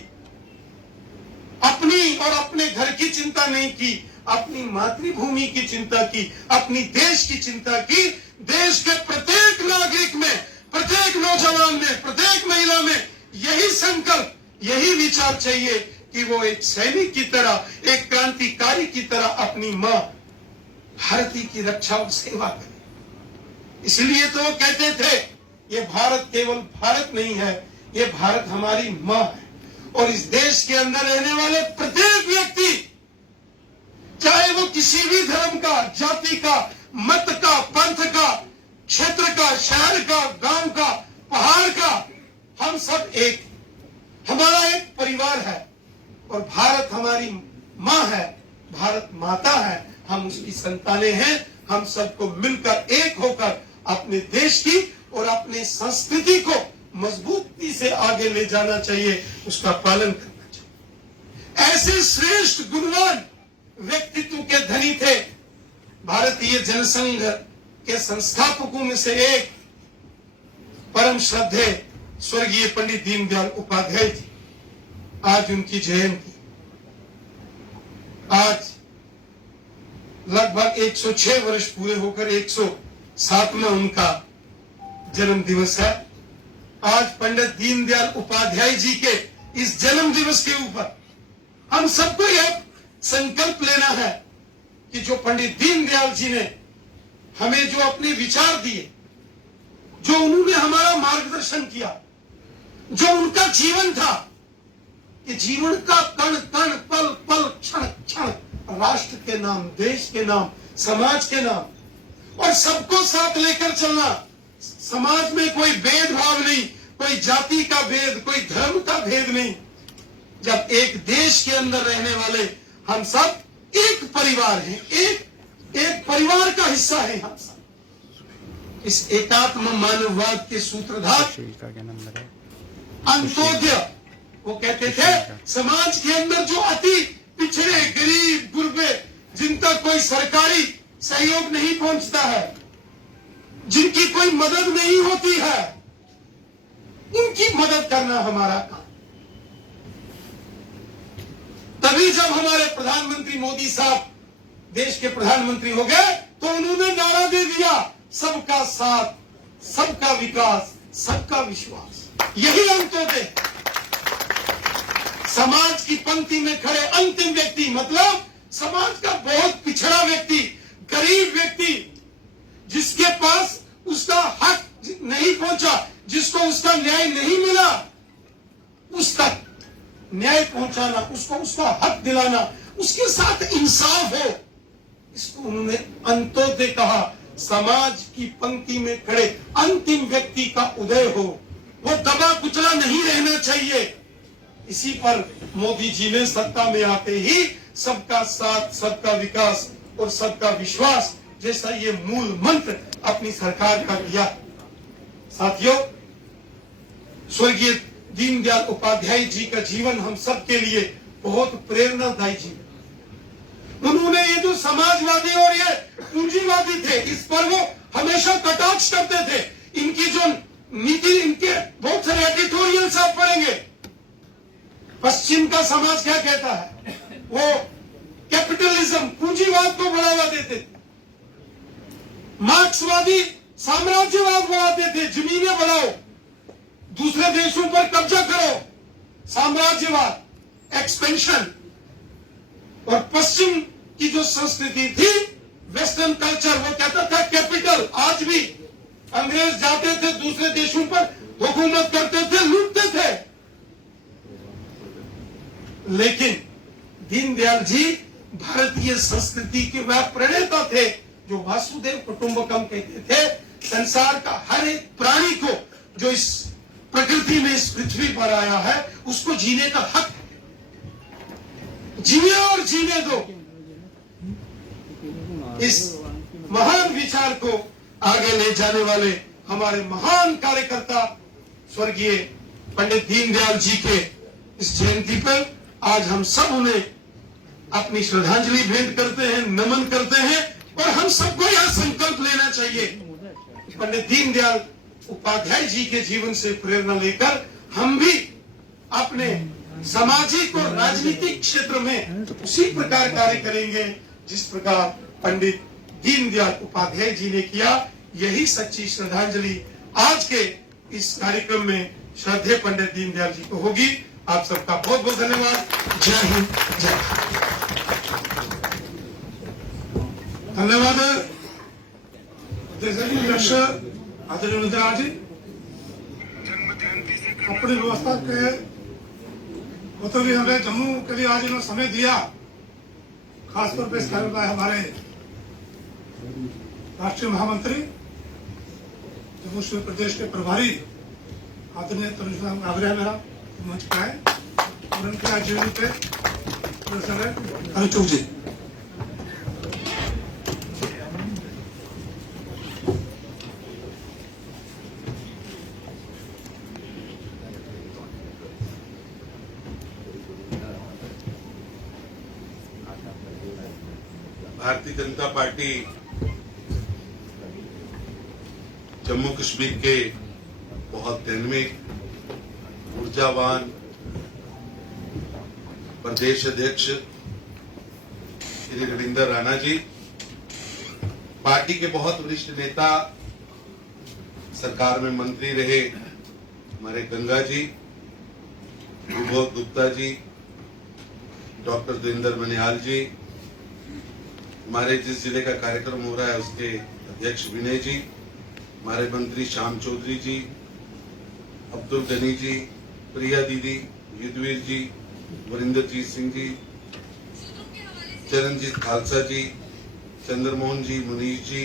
अपनी और अपने घर की चिंता नहीं की, अपनी मातृभूमि की चिंता की, अपनी देश की चिंता की। देश के प्रत्येक नागरिक में, प्रत्येक नौजवान में, प्रत्येक महिला में यही संकल्प, यही विचार चाहिए कि वो एक सैनिक की तरह, एक क्रांतिकारी की तरह अपनी मां भारती की रक्षा और सेवा करे। इसलिए तो वो कहते थे ये भारत केवल भारत नहीं है, ये भारत हमारी मां है और इस देश के अंदर रहने वाले प्रत्येक व्यक्ति, चाहे वो किसी भी धर्म का, जाति का, मत का, पंथ का, क्षेत्र का, शहर का, गांव का, पहाड़ का, हम सब एक, हमारा एक परिवार है और भारत हमारी मां है, भारत माता है, हम उसकी संतानें हैं। हम सबको मिलकर एक होकर अपने देश की और अपने संस्कृति को मजबूती से आगे ले जाना चाहिए, उसका पालन करना चाहिए। ऐसे श्रेष्ठ गुणवान व्यक्तित्व के धनी थे भारतीय जनसंघ के संस्थापकों में से एक परम श्रद्धेय स्वर्गीय पंडित दीनदयाल उपाध्याय जी। आज उनकी जयंती, आज लगभग 106 वर्ष पूरे होकर 107वां उनका जन्म दिवस है। आज पंडित दीनदयाल उपाध्याय जी के इस जन्म दिवस के ऊपर हम सबको यह संकल्प लेना है कि जो पंडित दीनदयाल जी ने हमें जो अपने विचार दिए, जो उन्होंने हमारा मार्गदर्शन किया, जो उनका जीवन था, कि जीवन का कण कण पल पल क्षण क्षण राष्ट्र के नाम, देश के नाम, समाज के नाम और सबको साथ लेकर चलना। समाज में कोई भेदभाव नहीं, कोई जाति का भेद, कोई धर्म का भेद नहीं। जब एक देश के अंदर रहने वाले हम सब एक परिवार हैं, एक परिवार का हिस्सा है हम सब। इस एकात्म मानववाद के सूत्रधार अंत्योदय, वो कहते थे समाज के अंदर जो अति पिछड़े, गरीब, गुरबे, जिन तक कोई सरकारी सहयोग नहीं पहुंचता है, जिनकी कोई मदद नहीं होती है, उनकी मदद करना हमारा काम। तभी जब हमारे प्रधानमंत्री मोदी साहब देश के प्रधानमंत्री हो गए तो उन्होंने नारा दे दिया, सबका साथ, सबका विकास, सबका विश्वास। यही अंत्योदय, समाज की पंक्ति में खड़े अंतिम व्यक्ति, मतलब समाज का बहुत पिछड़ा व्यक्ति, गरीब व्यक्ति, जिसके पास उसका हक नहीं पहुंचा, जिसको उसका न्याय नहीं मिला, उस तक न्याय पहुंचाना, उसको उसका हक दिलाना, उसके साथ इंसाफ हो, इसको उन्होंने अंत्योदय कहा। समाज की पंक्ति में खड़े अंतिम व्यक्ति का उदय हो, वो दबा कुचला नहीं रहना चाहिए। इसी पर मोदी जी ने सत्ता में आते ही सबका साथ, सबका विकास और सबका विश्वास जैसा ये मूल मंत्र अपनी सरकार का दिया। साथियों, स्वर्गीय दीनदयाल उपाध्याय जी का जीवन हम सबके लिए बहुत प्रेरणादायी जीवन। उन्होंने ये जो समाजवादी और ये पूंजीवादी थे, इस पर वो हमेशा कटाक्ष करते थे। इनकी जो नीति, इनके बहुत सारे एडिटोरियल्स आप पढ़ेंगे। पश्चिम का समाज क्या कहता है, वो कैपिटलिज्म, पूंजीवाद को बढ़ावा देते थे। मार्क्सवादी साम्राज्यवाद बढ़ाते थे, जमीनें बढ़ाओ, दूसरे देशों पर कब्जा करो, साम्राज्यवाद, एक्सपेंशन। और पश्चिम की जो संस्कृति थी, वेस्टर्न कल्चर, वो कहता था कैपिटल। आज भी अंग्रेज जाते थे दूसरे देशों पर, हुकूमत करते थे, लूटते थे। लेकिन दीनदयाल जी भारतीय संस्कृति के वह प्रणेता थे जो वासुदेव कुटुंबकम कहते थे। संसार का हर एक प्राणी को जो इस प्रकृति में, इस पृथ्वी पर आया है, उसको जीने का हक, जिए और जीने दो। इस महान विचार को आगे ले जाने वाले हमारे महान कार्यकर्ता स्वर्गीय पंडित दीनदयाल जी के इस जयंती पर आज हम सब उन्हें अपनी श्रद्धांजलि भेंट करते हैं, नमन करते हैं। और हम सबको यह संकल्प लेना चाहिए, पंडित दीनदयाल उपाध्याय जी के जीवन से प्रेरणा लेकर हम भी अपने सामाजिक और राजनीतिक क्षेत्र में उसी प्रकार कार्य करेंगे जिस प्रकार पंडित दीनदयाल उपाध्याय जी ने किया। यही सच्ची श्रद्धांजलि आज के इस कार्यक्रम में श्रद्धेय पंडित दीनदयाल जी को होगी। आप सबका बहुत बहुत धन्यवाद। जय हिंद, जय भारत। धन्यवाद अध्यक्ष आदरणीय दीनदयाल जी। अपनी व्यवस्था के होते हुए हमें जम्मू के लिए आज इन्होंने समय दिया। खासतौर पर इस कार्यक्रम में हमारे राष्ट्रीय महामंत्री, जम्मू कश्मीर प्रदेश के प्रभारी आदरणीय तनुज साहब, आग्रह मेरा मंच पर आए और उनके आज जीवन पे अनुचूक जी। भारतीय जनता पार्टी जम्मू कश्मीर के बहुत डायनेमिक, ऊर्जावान प्रदेश अध्यक्ष श्री रविंदर राणा जी, पार्टी के बहुत वरिष्ठ नेता, सरकार में मंत्री रहे हमारे गंगा जी, विभोद गुप्ता जी, डॉक्टर देवेंद्र मनिहाल जी, हमारे जिस जिले का कार्यक्रम हो रहा है उसके अध्यक्ष विनय जी, हमारे मंत्री श्याम चौधरी जी, अब्दुल गनी जी, प्रिया दीदी, युद्धवीर जी, वरिंदरजीत सिंह जी, चरणजीत खालसा जी, चंद्रमोहन जी, मुनीष जी,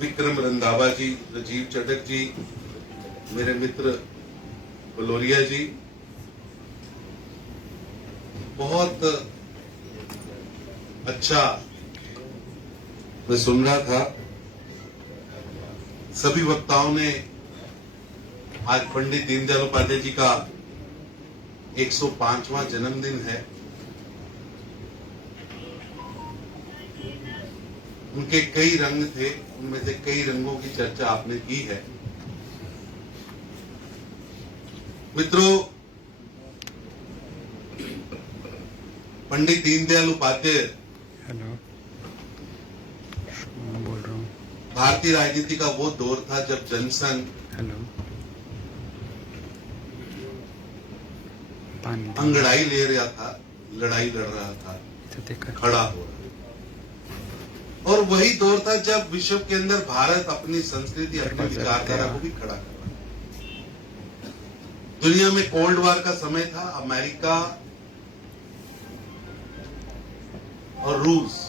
विक्रम रंधावा जी, राजीव चटक जी, मेरे मित्र बलोरिया जी, बहुत अच्छा मैं सुन रहा था। सभी वक्ताओं ने आज पंडित दीनदयाल उपाध्याय जी का 105वां जन्मदिन है। उनके कई रंग थे, उनमें से कई रंगों की चर्चा आपने की है। मित्रों, पंडित दीनदयाल उपाध्याय बोल रहा हूँ। भारतीय राजनीति का वो दौर था जब जनसंघ अंगड़ाई ले रहा था, लड़ाई लड़ रहा था, खड़ा हो रहा था। और वही दौर था जब विश्व के अंदर भारत अपनी संस्कृति, अपनी विचारधारा को भी खड़ा कर रहा था। दुनिया में कोल्ड वॉर का समय था। अमेरिका और रूस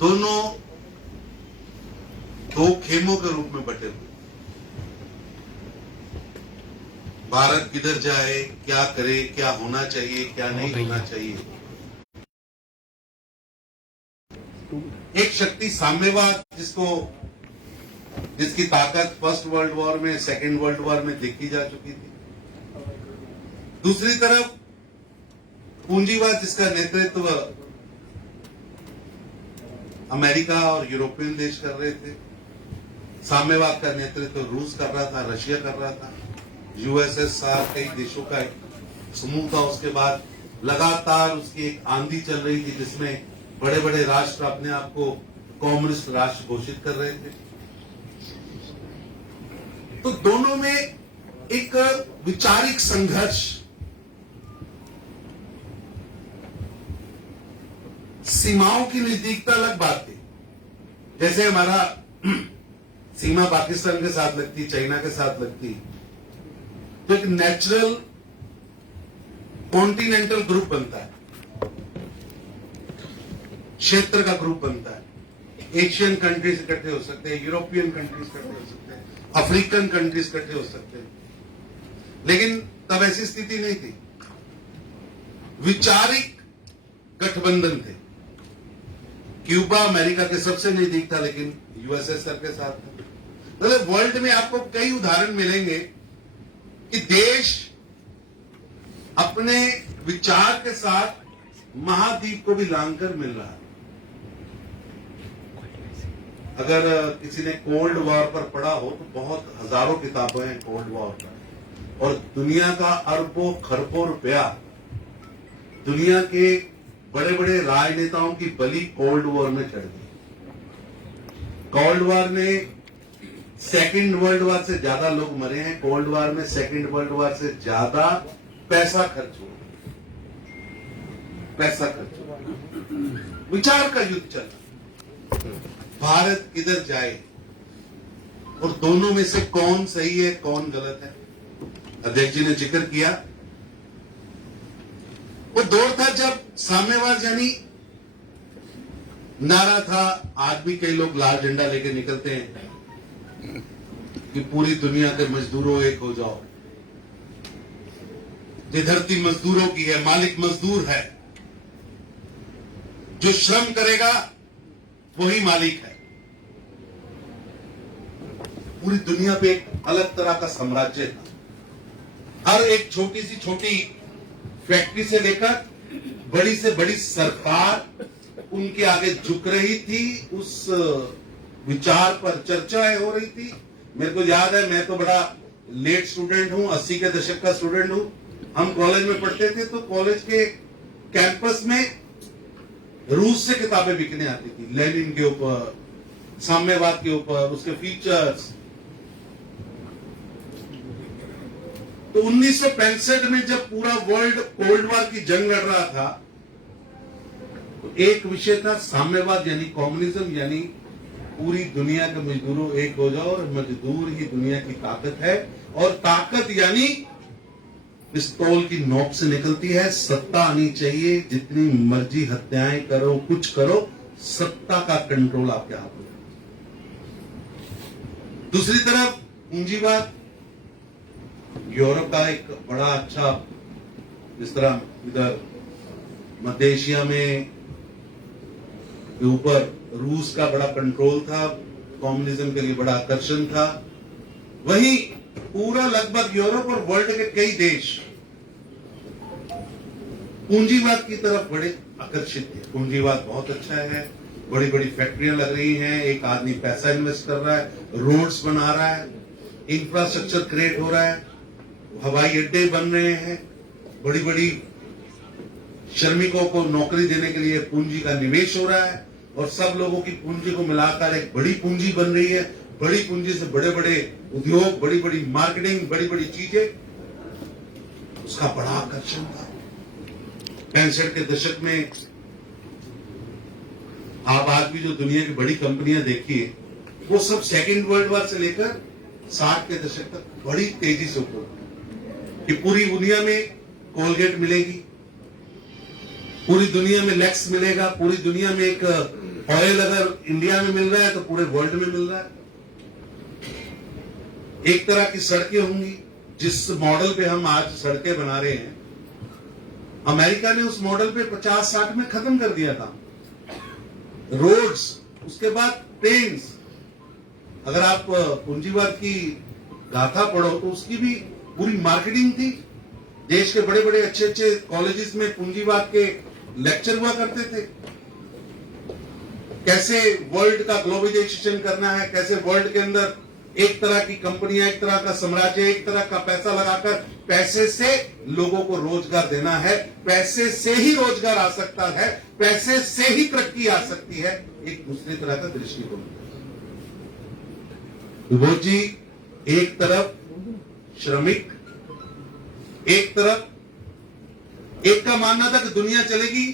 दोनों दो खेमों के रूप में बटे हुए। भारत किधर जाए, क्या करे, क्या होना चाहिए, क्या नहीं होना चाहिए। एक शक्ति साम्यवाद जिसकी ताकत फर्स्ट वर्ल्ड वॉर में, सेकेंड वर्ल्ड वॉर में देखी जा चुकी थी। दूसरी तरफ पूंजीवाद जिसका नेतृत्व अमेरिका और यूरोपियन देश कर रहे थे। साम्यवाद का नेतृत्व रूस कर रहा था, रशिया कर रहा था, यूएसएसआर कई देशों का एक समूह था। उसके बाद लगातार उसकी एक आंधी चल रही थी जिसमें बड़े बड़े राष्ट्र अपने आप को कम्युनिस्ट राष्ट्र घोषित कर रहे थे। तो दोनों में एक वैचारिक संघर्ष, सीमाओं की नजदीकता अलग बात थी। जैसे हमारा सीमा पाकिस्तान के साथ लगती, चाइना के साथ लगती, तो एक नेचुरल कॉन्टिनेंटल ग्रुप बनता है, क्षेत्र का ग्रुप बनता है। एशियन कंट्रीज इकट्ठे हो सकते हैं, यूरोपियन कंट्रीज इकट्ठे हो सकते हैं, अफ्रीकन कंट्रीज इकट्ठे हो सकते हैं। लेकिन तब ऐसी स्थिति नहीं थी। वैचारिक गठबंधन थे। क्यूबा अमेरिका के सबसे नजदीक था, लेकिन यूएसएसआर के साथ था। मतलब वर्ल्ड में आपको कई उदाहरण मिलेंगे कि देश अपने विचार के साथ महाद्वीप को भी लांघकर मिल रहा है। अगर किसी ने कोल्ड वॉर पर पढ़ा हो तो बहुत हजारों किताबें हैं कोल्ड वॉर पर, और दुनिया का अरबों खरबों रुपया दुनिया के बड़े बड़े राजनेताओं की बलि कोल्ड वॉर में चढ़ गई। कोल्ड वॉर में सेकेंड वर्ल्ड वॉर से ज्यादा लोग मरे हैं। कोल्ड वॉर में सेकेंड वर्ल्ड वॉर से ज्यादा पैसा खर्च हुआ, विचार का युद्ध चला। भारत किधर जाए और दोनों में से कौन सही है, कौन गलत है। अध्यक्ष जी ने जिक्र किया, वो दौर था जब साम्यवाद यानी नारा था। आज भी कई लोग लाल झंडा लेकर निकलते हैं कि पूरी दुनिया के मजदूरों एक हो जाओ। ये धरती मजदूरों की है, मालिक मजदूर है, जो श्रम करेगा वही मालिक है। पूरी दुनिया पे एक अलग तरह का साम्राज्य था। हर एक छोटी से छोटी फैक्ट्री से लेकर बड़ी से बड़ी सरकार उनके आगे झुक रही थी। उस विचार पर चर्चाएं हो रही थी। मेरे को याद है, मैं तो बड़ा लेट स्टूडेंट हूं, 80 के दशक का स्टूडेंट हूं। हम कॉलेज में पढ़ते थे तो कॉलेज के कैंपस में रूस से किताबें बिकने आती थी, लेनिन के ऊपर, साम्यवाद के ऊपर, उसके फीचर्स। तो 1965 में जब पूरा वर्ल्ड कोल्ड वॉर की जंग लड़ रहा था एक विषय था साम्यवाद यानी कम्युनिज्म, यानी पूरी दुनिया के मजदूरों एक हो जाओ और मजदूर ही दुनिया की ताकत है, और ताकत यानी पिस्तौल की नोक से निकलती है। सत्ता आनी चाहिए, जितनी मर्जी हत्याएं करो, कुछ करो, सत्ता का कंट्रोल आपके हाथ में। दूसरी तरफ पूंजीवाद, यूरोप का एक बड़ा अच्छा, जिस तरह इधर मध्य एशिया में के ऊपर रूस का बड़ा कंट्रोल था, कम्युनिज्म के लिए बड़ा आकर्षण था, वहीं पूरा लगभग यूरोप और वर्ल्ड के कई देश पूंजीवाद की तरफ बड़े आकर्षित थे। पूंजीवाद बहुत अच्छा है, बड़ी बड़ी फैक्ट्रियां लग रही हैं, एक आदमी पैसा इन्वेस्ट कर रहा है, रोड्स बना रहा है, इंफ्रास्ट्रक्चर क्रिएट हो रहा है, हवाई अड्डे बन रहे हैं, बड़ी बड़ी श्रमिकों को नौकरी देने के लिए पूंजी का निवेश हो रहा है, और सब लोगों की पूंजी को मिलाकर एक बड़ी पूंजी बन रही है। बड़ी पूंजी से बड़े बड़े उद्योग, बड़ी बड़ी मार्केटिंग, बड़ी बड़ी चीजें, उसका बड़ा आकर्षण था। 65 के दशक में आप आज भी जो दुनिया की बड़ी कंपनियां देखिए, वो सब सेकेंड वर्ल्ड वॉर से लेकर 60 के दशक तक बड़ी तेजी से ऊपर, कि पूरी दुनिया में कोलगेट मिलेगी, पूरी दुनिया में लेक्स मिलेगा, पूरी दुनिया में एक ऑयल अगर इंडिया में मिल रहा है तो पूरे वर्ल्ड में मिल रहा है। एक तरह की सड़कें होंगी, जिस मॉडल पे हम आज सड़कें बना रहे हैं, अमेरिका ने उस मॉडल पे 50-60 में खत्म कर दिया था। रोड्स, उसके बाद ट्रेन्स। अगर आप पूंजीवाद की गाथा पढ़ो तो उसकी भी पूरी मार्केटिंग थी। देश के बड़े बड़े अच्छे अच्छे कॉलेजेस में पूंजीवाद के लेक्चर हुआ करते थे, कैसे वर्ल्ड का ग्लोबलाइजेशन करना है, कैसे वर्ल्ड के अंदर एक तरह की कंपनियां, एक तरह का साम्राज्य, एक तरह का पैसा लगाकर पैसे से लोगों को रोजगार देना है, पैसे से ही रोजगार आ सकता है, पैसे से ही तरक्की आ सकती है। एक दूसरी तरह का दृष्टिकोण। विभूत जी एक तरफ श्रमिक, एक तरफ एक का मानना था कि दुनिया चलेगी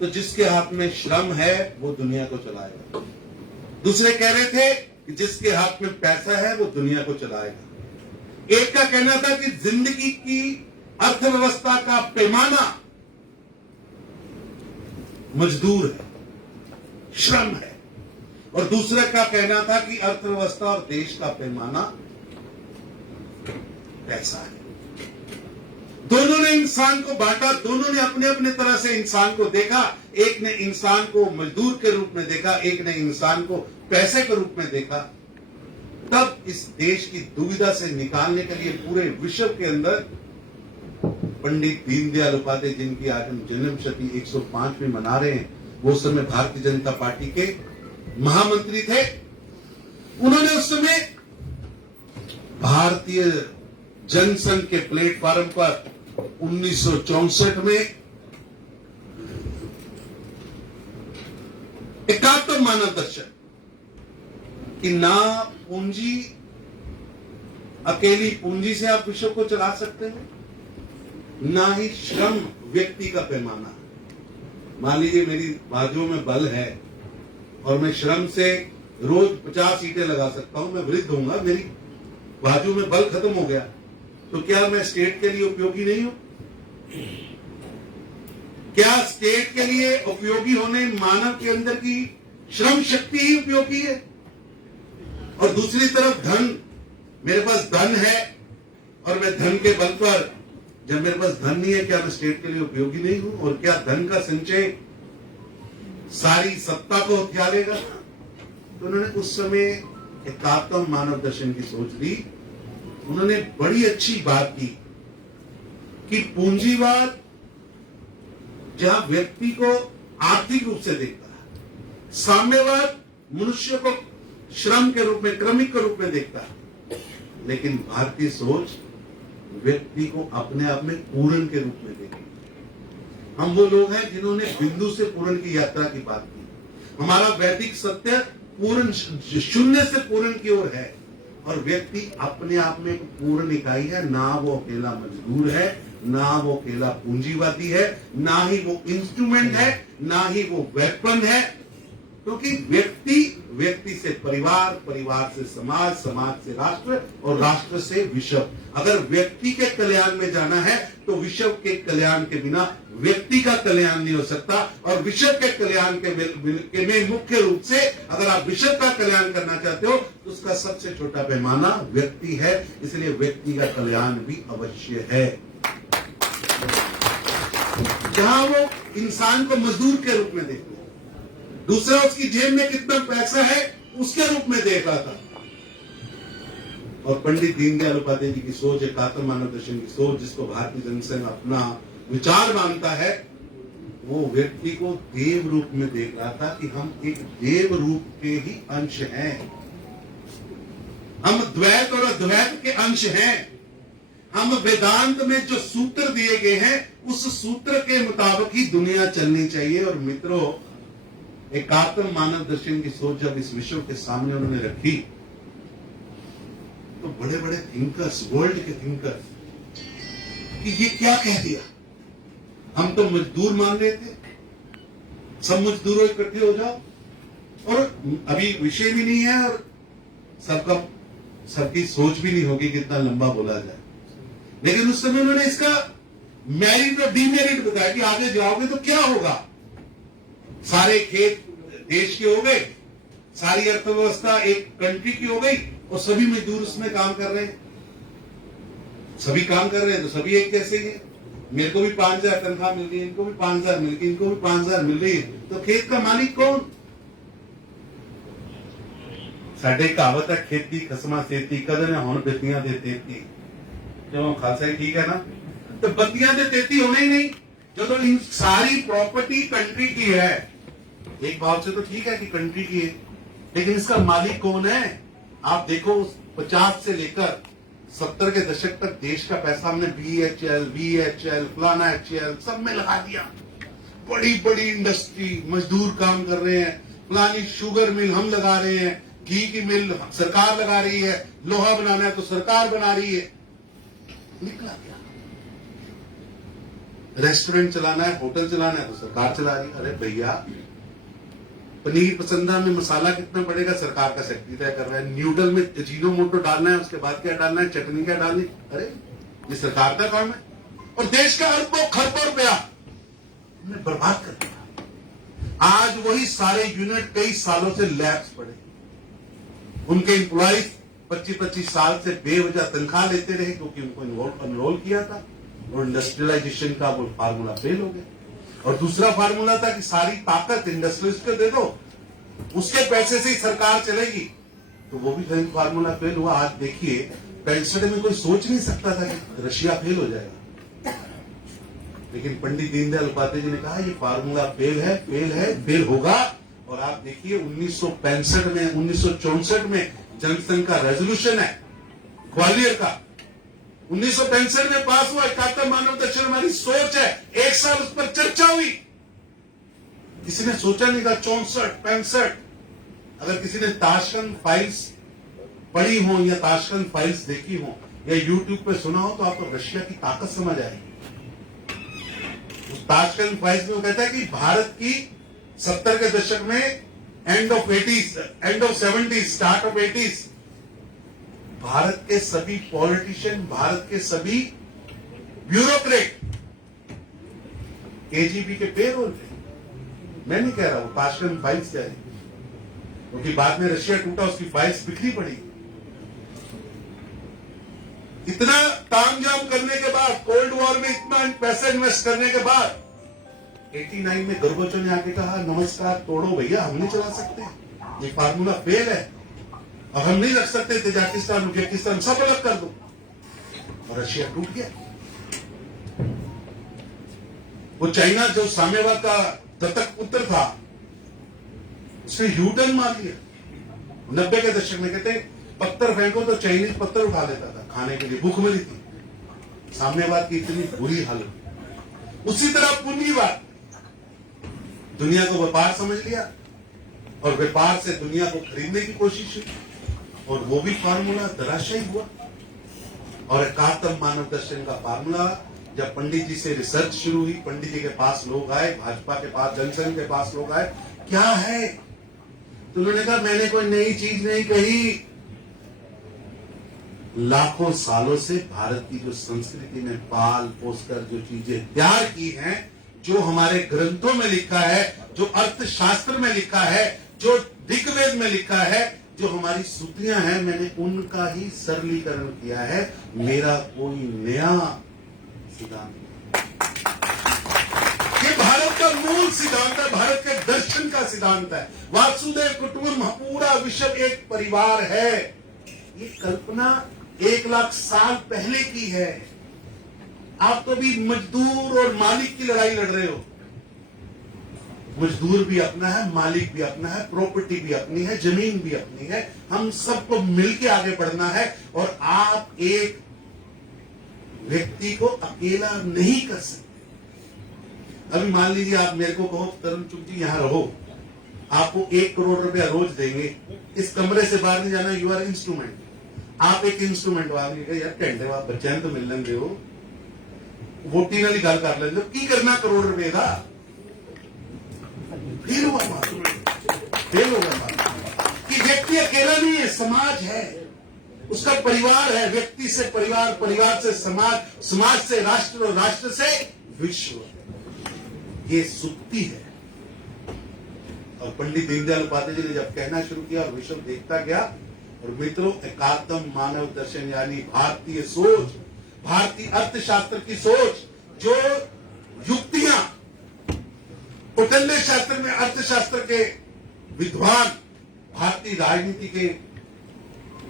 तो जिसके हाथ में श्रम है वो दुनिया को चलाएगा। दूसरे कह रहे थे कि जिसके हाथ में पैसा है वो दुनिया को चलाएगा। एक का कहना था कि जिंदगी की अर्थव्यवस्था का पैमाना मजदूर है, श्रम है, और दूसरे का कहना था कि अर्थव्यवस्था और देश का पैमाना पैसा है। दोनों ने इंसान को बांटा, दोनों ने अपने अपने तरह से इंसान को देखा। एक ने इंसान को मजदूर के रूप में देखा, एक ने इंसान को पैसे के रूप में देखा। तब इस देश की दुविधा से निकालने के लिए पूरे विश्व के अंदर पंडित दीनदयाल उपाध्याय, जिनकी आज हम जन्म शती 105वीं मना रहे हैं, वो समय भारतीय जनता पार्टी के महामंत्री थे। उन्होंने उस समय भारतीय जनसंघ के प्लेटफॉर्म पर 1964 में एकात्म मानव दर्शन कि ना पूंजी, अकेली पूंजी से आप विश्व को चला सकते हैं, ना ही श्रम व्यक्ति का पैमाना। मान लीजिए मेरी बाजुओं में बल है और मैं श्रम से रोज 50 ईंटें लगा सकता हूं, मैं वृद्ध होऊंगा, मेरी बाजू में बल खत्म हो गया, तो क्या मैं स्टेट के लिए उपयोगी नहीं हूं? क्या स्टेट के लिए उपयोगी होने मानव के अंदर की श्रम शक्ति ही उपयोगी है? और दूसरी तरफ धन, मेरे पास धन है और मैं धन के बल पर, जब मेरे पास धन नहीं है, क्या मैं स्टेट के लिए उपयोगी नहीं हूं? और क्या धन का संचय सारी सत्ता को हथिया लेगा? तो उन्होंने उस समय एकात्म मानव दर्शन की सोच ली। उन्होंने बड़ी अच्छी बात की कि पूंजीवाद जहां व्यक्ति को आर्थिक रूप से देखता है, साम्यवाद मनुष्य को श्रम के रूप में, क्रमिक के रूप में देखता है, लेकिन भारतीय सोच व्यक्ति को अपने आप में पूर्ण के रूप में देखती है। हम वो लोग हैं जिन्होंने बिंदु से पूर्ण की यात्रा की बात की। हमारा वैदिक सत्य पूर्ण, शून्य से पूर्ण की ओर है, और व्यक्ति अपने आप में एक पूर्ण इकाई है। ना वो अकेला मजदूर है, ना वो अकेला पूंजीवादी है, ना ही वो इंस्ट्रूमेंट है, ना ही वो वेपन है, क्योंकि व्यक्ति से परिवार, परिवार से समाज, समाज से राष्ट्र और राष्ट्र से विश्व। अगर व्यक्ति के कल्याण में जाना है तो विश्व के कल्याण के बिना व्यक्ति का कल्याण नहीं हो सकता। और विश्व के कल्याण के में मुख्य रूप से अगर आप विश्व का कल्याण करना चाहते हो तो उसका सबसे छोटा पैमाना व्यक्ति है, इसलिए व्यक्ति का कल्याण भी अवश्य है। जहां वो इंसान को मजदूर के रूप में देखते, दूसरा उसकी जेब में कितना पैसा है उसके रूप में देख रहा था। और पंडित दीनदयाल उपाध्याय जी की सोच, एकात्म मानव दर्शन की सोच, जिसको भारतीय जनसंघ अपना विचार मानता है, वो व्यक्ति को देव रूप में देख रहा था कि हम एक देव रूप के ही अंश हैं, हम द्वैत और अद्वैत के अंश हैं। हम वेदांत में जो सूत्र दिए गए हैं उस सूत्र के मुताबिक ही दुनिया चलनी चाहिए। और मित्रों, एकात्म मानव दर्शन की सोच जब इस विश्व के सामने उन्होंने रखी तो बड़े बड़े थिंकर्स, वर्ल्ड के थिंकर्स, कि ये क्या कह दिया, हम तो मजदूर मान रहे थे, सब मजदूरों इकट्ठे हो जाओ। और अभी विषय भी नहीं है और सबकी सोच भी नहीं होगी कितना लंबा बोला जाए, लेकिन उस समय उन्होंने इसका मेरिट और डीमेरिट बताया कि आगे जाओगे तो क्या होगा। सारे खेत देश के हो गए, सारी अर्थव्यवस्था एक कंट्री की हो गई और सभी मजदूर उसमें काम कर रहे हैं। सभी काम कर रहे हैं तो सभी एक जैसे ही। मेरे को भी 5,000 तनख्वाह मिल रही है, इनको भी 5,000 मिल रही है, इनको भी 5,000 मिल रही है, तो खेत का मालिक कौन? साढ़े कहावत है, खेती खसमा सेती कदर होने बत्तियां दे देती। जो खालसा ही ठीक है ना, तो बत्तियां दे देती होने ही नहीं। जो इन सारी प्रॉपर्टी कंट्री की है, एक भाव से तो ठीक है कि कंट्री की है, लेकिन इसका मालिक कौन है? आप देखो 50 से लेकर 70 के दशक तक देश का पैसा हमने BHL, फलाना HL सब में लगा दिया। बड़ी बड़ी इंडस्ट्री, मजदूर काम कर रहे हैं, फलानी शुगर मिल हम लगा रहे हैं, घी की मिल सरकार लगा रही है, लोहा बनाना है तो सरकार बना रही है। निकला क्या? रेस्टोरेंट चलाना है, होटल चलाना है तो सरकार चला रही है। अरे भैया, पनीर पसंदा में मसाला कितना पड़ेगा सरकार का सेक्रेटरी तय कर रहा है। न्यूडल में अजीनोमोटो डालना है, उसके बाद क्या डालना है, चटनी क्या डालनी, अरे ये सरकार का काम है। और देश का अरबों खरबों रुपया हमने बर्बाद कर दिया। आज वही सारे यूनिट कई सालों से लैप्स पड़े, उनके एम्प्लॉइज 25-25 साल से बेवजह तनख्वाह लेते रहे क्योंकि उनको एनरोल किया था, और इंडस्ट्रियलाइजेशन का वो फार्मूला फेल हो गया। और दूसरा फार्मूला था कि सारी ताकत इंडस्ट्रियलिस्ट को दे दो, उसके पैसे से ही सरकार चलेगी, तो वो भी फार्मूला फेल हुआ। आज देखिए 65 में कोई सोच नहीं सकता था कि रशिया फेल हो जाएगा, लेकिन पंडित दीनदयाल उपाध्याय जी ने कहा ये फार्मूला फेल होगा। और आप देखिए 1964 में जनसंघ का रेजोल्यूशन है ग्वालियर का, 1965 में पास हुआ। एकात्म मानव दर्शन हमारी सोच है, एक साल उस पर चर्चा हुई, किसी ने सोचा नहीं था 64-65। अगर किसी ने ताशकंद फाइल्स पढ़ी हो या ताशकंद फाइल्स देखी हो या यूट्यूब पे सुना हो तो आपको रशिया की ताकत समझ आएगी। उस ताशकंद फाइल्स में वो कहता है कि भारत की 70 के दशक में end of 70s, start of 80s, Bharat के सभी पॉलिटिशियन, भारत के सभी ब्यूरोक्रेट KGB के पेरोल थे। मैं नहीं कह रहा हूं ताशकंद फाइल्स क्या है, क्योंकि बाद में रशिया टूटा, उसकी फाइल्स बिखरी पड़ी। इतना तामझाम करने के बाद, कोल्ड वॉर में इतना पैसा इन्वेस्ट करने के बाद 89 में गोर्बाचोव ने आके कहा नमस्कार तोड़ो भैया, हम नहीं चला सकते, ये फार्मूला फेल है, अब हम नहीं रख सकते तजाकिस्तान, उज्बेकिस्तान सब अलग कर दो, और रशिया टूट गया। वो चाइना जो साम्यवाद का दत्तक पुत्र था, उसने यूटर्न मार लिया। 90 के दशक में कहते पत्थर फेंको तो चाइनीज पत्थर उठा लेता था खाने के लिए, भूख मिली थी। साम्यवाद की इतनी बुरी हालत। उसी तरह पूंजीवाद, दुनिया को व्यापार समझ लिया और व्यापार से दुनिया को खरीदने की कोशिश हुई, और वो भी फार्मूला धराशायी हुआ। और एकात्म मानव दर्शन का फार्मूला जब पंडित जी से रिसर्च शुरू हुई, पंडित जी के पास लोग आए, भाजपा के पास, जनसंघ के पास लोग आए, क्या है? तो उन्होंने कहा मैंने कोई नई चीज नहीं कही, लाखों सालों से भारत की जो संस्कृति में पाल पोस कर जो चीजें तैयार की हैं, जो हमारे ग्रंथों में लिखा है, जो अर्थशास्त्र में लिखा है, जो ऋग्वेद में लिखा है, जो हमारी सूत्रियां हैं, मैंने उनका ही सरलीकरण किया है। मेरा कोई नया सिद्धांत नहीं। ये भारत का मूल सिद्धांत है, भारत के दर्शन का सिद्धांत है। वासुदेव कुटुंबकम, पूरा विश्व एक परिवार है। ये कल्पना 1 लाख साल पहले की है। आप तो भी मजदूर और मालिक की लड़ाई लड़ रहे हो। मजदूर भी अपना है, मालिक भी अपना है, प्रॉपर्टी भी अपनी है, जमीन भी अपनी है। हम सबको मिलकर आगे बढ़ना है और आप एक व्यक्ति को अकेला नहीं कर सकते। अभी मान लीजिए आप मेरे को कहो तरुण चुग जी यहां रहो, आपको 1 करोड़ रुपया रोज देंगे, इस कमरे से बाहर नहीं जाना, यू आर इंस्ट्रूमेंट। आप एक इंस्ट्रूमेंट वाले यार टेंडे आप बच्चे तो मिल लेंगे हो, वोटी नाली गल कर लेंगे, की करना करोड़ रुपए का? फेल होगा कि व्यक्ति अकेला नहीं है, समाज है, उसका परिवार है। व्यक्ति से परिवार, परिवार से समाज, समाज से राष्ट्र और राष्ट्र से विश्व। ये सुक्ति है। और पंडित दीनदयाल उपाध्याय जी ने जब कहना शुरू किया और विश्व देखता गया, और मित्रों एकात्म मानव दर्शन यानी भारतीय सोच, भारतीय अर्थशास्त्र की सोच, जो युक्तियां कौटिल्य शास्त्र में अर्थशास्त्र के विद्वान, भारतीय राजनीति के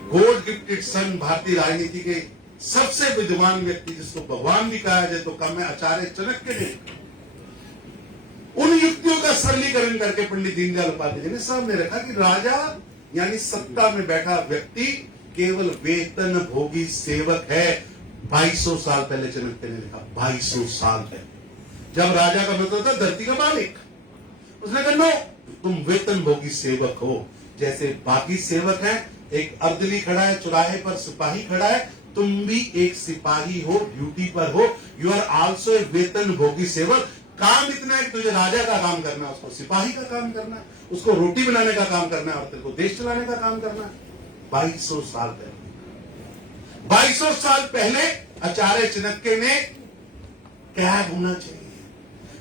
गोल्ड गिफ्टेड सन, भारतीय राजनीति के सबसे विद्वान व्यक्ति जिसको भगवान भी कहा जाए तो कम है, आचार्य चाणक्य ने उन युक्तियों का सरलीकरण करके पंडित दीनदयाल उपाध्याय जी ने सामने रखा कि राजा यानी सत्ता में बैठा व्यक्ति केवल वेतन भोगी सेवक है। 2200 साल पहले चाणक्य ने लिखा, 2200 साल पहले, जब राजा का मतलब था धरती का मालिक। उसने कहा नो, तुम वेतन भोगी सेवक हो। जैसे बाकी सेवक हैं, एक अर्दली खड़ा है, चौराहे पर सिपाही खड़ा है, तुम भी एक सिपाही हो, ड्यूटी पर हो। यू आर आल्सो ए वेतन भोगी सेवक। काम इतना है कि तुझे राजा का काम करना है, उसको सिपाही का काम करना है, उसको रोटी बनाने का काम करना है और तेरे को देश चलाने का काम करना है। 2200 साल पहले, 2200 साल पहले आचार्य चाणक्य ने कैग होना चाहिए,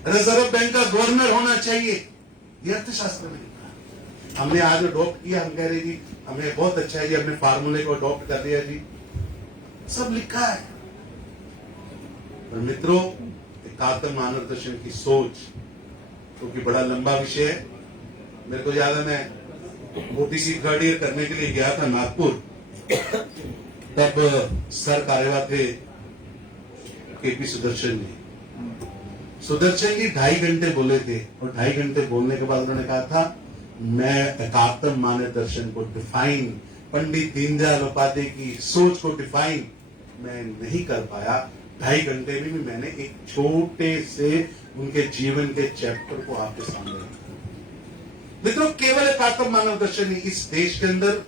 रिजर्व बैंक का गवर्नर होना चाहिए, ये अर्थशास्त्र में लिखा। हमने आज अडॉप्ट किया, हम कह रहे जी हमें बहुत अच्छा है जी, हमने फार्मूले को अडॉप्ट कर लिया जी, सब लिखा है। और मित्रों, एकात्म मानव दर्शन की सोच, क्योंकि बड़ा लंबा विषय है। मेरे को याद है मैं ओटीसी 3rd ईयर करने के लिए गया था नागपुर, तब सर कार्यवाह थे केपी सुदर्शन जी। सुदर्शन जी 2.5 घंटे बोले थे और 2.5 घंटे बोलने के बाद उन्होंने कहा था मैं एकात्म मानव दर्शन को डिफाइन, पंडित दीनदयाल उपाध्याय की सोच को डिफाइन मैं नहीं कर पाया। 2.5 घंटे में भी मैंने एक छोटे से उनके जीवन के चैप्टर को आपके सामने रखा। मित्रों, केवल एकात्म मानव दर्शन नहीं, इस देश के अंदर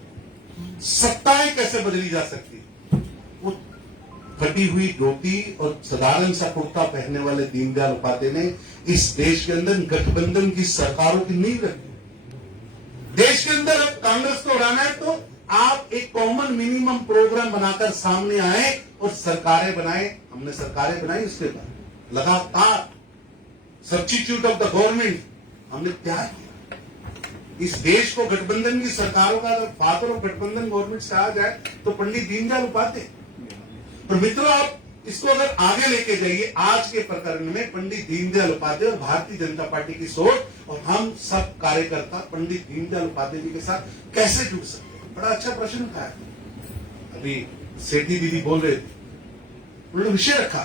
सत्ताएं कैसे बदली जा सकती है। वो फटी हुई धोती और साधारण सा कुर्ता पहनने वाले दीनदयाल उपाध्याय ने इस देश के अंदर गठबंधन की सरकारों की नींव रखी। देश के अंदर अब कांग्रेस को हराना है तो आप एक कॉमन मिनिमम प्रोग्राम बनाकर सामने आए और सरकारें बनाए। हमने सरकारें बनाई, उसके बाद लगातार सब्स्टिट्यूट ऑफ द गवर्नमेंट हमने तैयार किया। इस देश को गठबंधन की सरकारों का अगर फादर ऑफ गठबंधन गवर्नमेंट से आ जाए तो पंडित दीनदयाल उपाध्याय। और मित्रों, आप इसको अगर आगे लेके जाइए, आज के प्रकरण में पंडित दीनदयाल उपाध्याय और भारतीय जनता पार्टी की सोच और हम सब कार्यकर्ता पंडित दीनदयाल उपाध्याय जी के साथ कैसे जुड़ सकते हैं, बड़ा अच्छा प्रश्न था। अभी सेठी दीदी बोल रहे थे, उन्होंने विषय रखा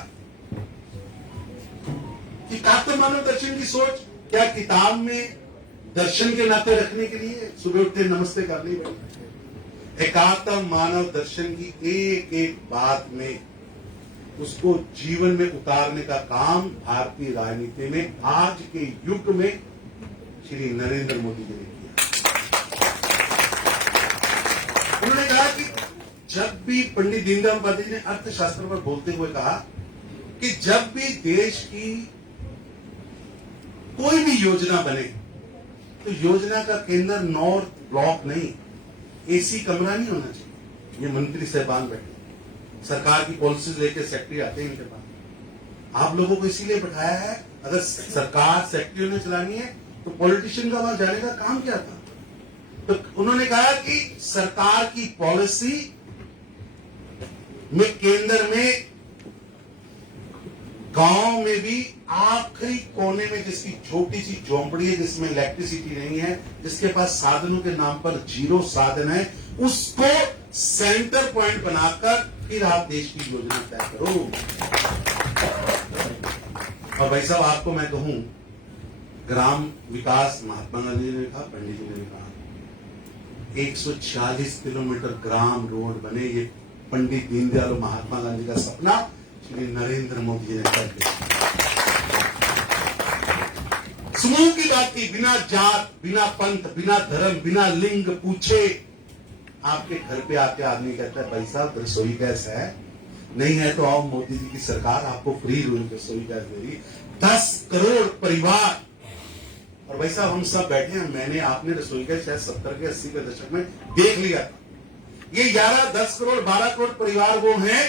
कि एकात्म मानव दर्शन की सोच क्या किताब में दर्शन के नाते रखने के लिए सुबह उठते नमस्ते करनी पड़ी। एकात्म मानव दर्शन की एक एक बात में उसको जीवन में उतारने का काम भारतीय राजनीति में आज के युग में श्री नरेंद्र मोदी जी ने किया। उन्होंने कहा कि जब भी पंडित दीनदयाल उपाध्याय जी ने अर्थशास्त्र पर बोलते हुए कहा कि जब भी देश की कोई भी योजना बने तो योजना का केंद्र नॉर्थ ब्लॉक नहीं, एसी कमरा नहीं होना चाहिए। ये मंत्री साहबान बैठे, सरकार की पॉलिसीज लेके सेक्रेटरी आते हैं इनके पास। आप लोगों को इसीलिए बैठाया है, अगर सरकार सेक्रेटरी ने चलानी है तो पॉलिटिशियन का वहां जाने का काम क्या था? तो उन्होंने कहा कि सरकार की पॉलिसी में केंद्र में गांव में भी आखिरी कोने में जिसकी छोटी सी झोंपड़ी है, जिसमें इलेक्ट्रिसिटी नहीं है, जिसके पास साधनों के नाम पर 0 साधन है, उसको सेंटर पॉइंट बनाकर फिर आप देश की योजना तय करो। और भाई साहब आपको मैं कहूं, ग्राम विकास महात्मा गांधी ने कहा, पंडित जी ने कहा, 140 किलोमीटर ग्राम रोड बने। ये पंडित दीनदयाल और महात्मा गांधी का सपना श्री नरेंद्र मोदी जी ने कर दिया। समूह की बात की, बिना जात, बिना पंथ, बिना धर्म, बिना लिंग पूछे आपके घर पे आके आदमी कहता है भाई साहब रसोई गैस है, नहीं है तो आओ मोदी जी की सरकार आपको फ्री रसोई गैस दे रही। 10 करोड़ परिवार, और भाई साहब हम सब बैठे हैं, मैंने आपने रसोई गैस शायद 70 के 80 के दशक में देख लिया था। ये 11, 10 करोड़, 12 करोड़ परिवार वो हैं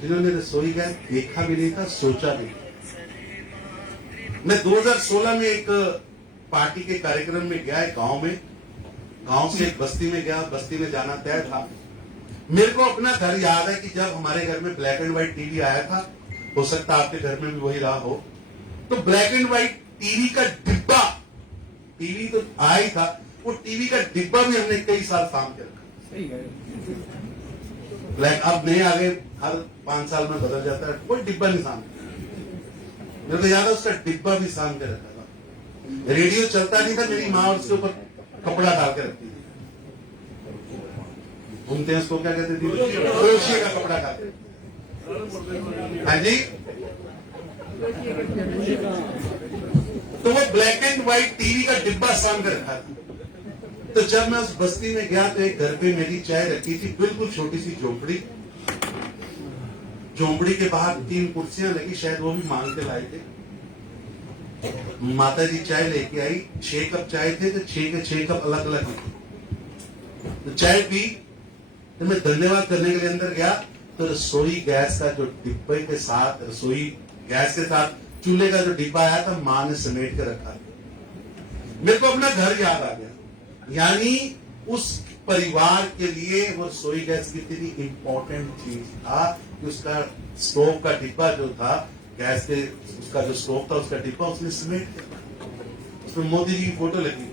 जिन्होंने रसोई गैस देखा भी नहीं था, सोचा भी नहीं। मैं 2016 में एक पार्टी के कार्यक्रम में गया, एक गांव में, गांव से एक बस्ती में गया, बस्ती में जाना तय था। मेरे को अपना घर याद है कि जब हमारे घर में ब्लैक एंड व्हाइट टीवी आया था, हो सकता है आपके घर में भी वही रहा हो, तो ब्लैक एंड व्हाइट टीवी का डिब्बा, टीवी तो आया ही था, वो टीवी का डिब्बा भी हमने कई साल साम के रखा। ब्लैक अब नहीं, आगे हर 5 साल में बदल जाता है, कोई डिब्बा नहीं सामने। मेरे को याद है उसका डिब्बा भी साम के रखा था। रेडियो चलता नहीं था, मेरी माँ उसके ऊपर कपड़ा डाल के रखती थी। घूमते हैं उसको क्या कहते थे, क्रोशिया का कपड़ा डालते। हाँ जी, तो वो ब्लैक एंड व्हाइट टीवी का डिब्बा साम के रखा था। तो जब मैं उस बस्ती में गया तो एक घर पे मेरी चाय रखी थी, बिल्कुल छोटी सी झोंपड़ी, झोंपड़ी के बाहर 3 कुर्सियां लगी, शायद वो भी मांग के लाए थे। माता जी चाय लेके आई, 6 कप चाय थे, तो 6 के 6 कप अलग अलग थे। तो चाय पी, तो मैं धन्यवाद करने के लिए अंदर गया, तो रसोई गैस का जो डिब्बे के साथ, रसोई गैस के साथ चूल्हे का जो डिब्बा आया था, मां ने समेट के रखा। मेरे को अपना घर याद आ गया। यानी उस परिवार के लिए वो रसोई गैस कितनी इंपॉर्टेंट चीज था कि उसका स्टोव का डिब्बा जो था, गैस के उसका जो स्टोव था उसका डिब्बा उसने समेट दिया, उसमें मोदी जी की फोटो लगी।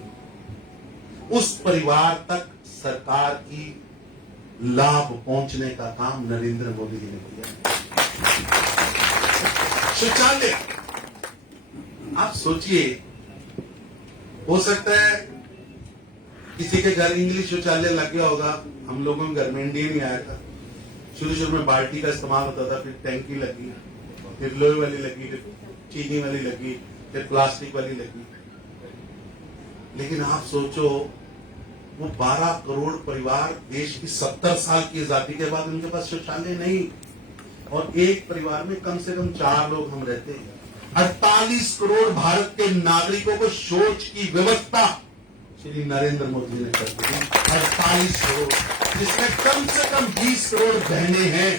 उस परिवार तक सरकार की लाभ पहुंचने का काम नरेंद्र मोदी जी ने किया। शौचालय, आप सोचिए, हो सकता है किसी के घर इंग्लिश शौचालय लग गया होगा, हम लोगों के घर में इंडियन ही आया था। शुरू में बाल्टी का इस्तेमाल होता था, फिर टैंकी लगी, फिर लोहे वाली लगी, फिर चीनी वाली लगी, फिर प्लास्टिक वाली लगी। लेकिन आप सोचो, वो 12 करोड़ परिवार, देश की 70 साल की आजादी के बाद उनके पास शौचालय नहीं, और एक परिवार में कम से कम 4 लोग हम रहते हैं। 48 करोड़ भारत के नागरिकों को शौच की व्यवस्था श्री नरेंद्र मोदी जी ने कर दी। 48 करोड़, जिसमें कम से कम 20 करोड़ बहनें हैं।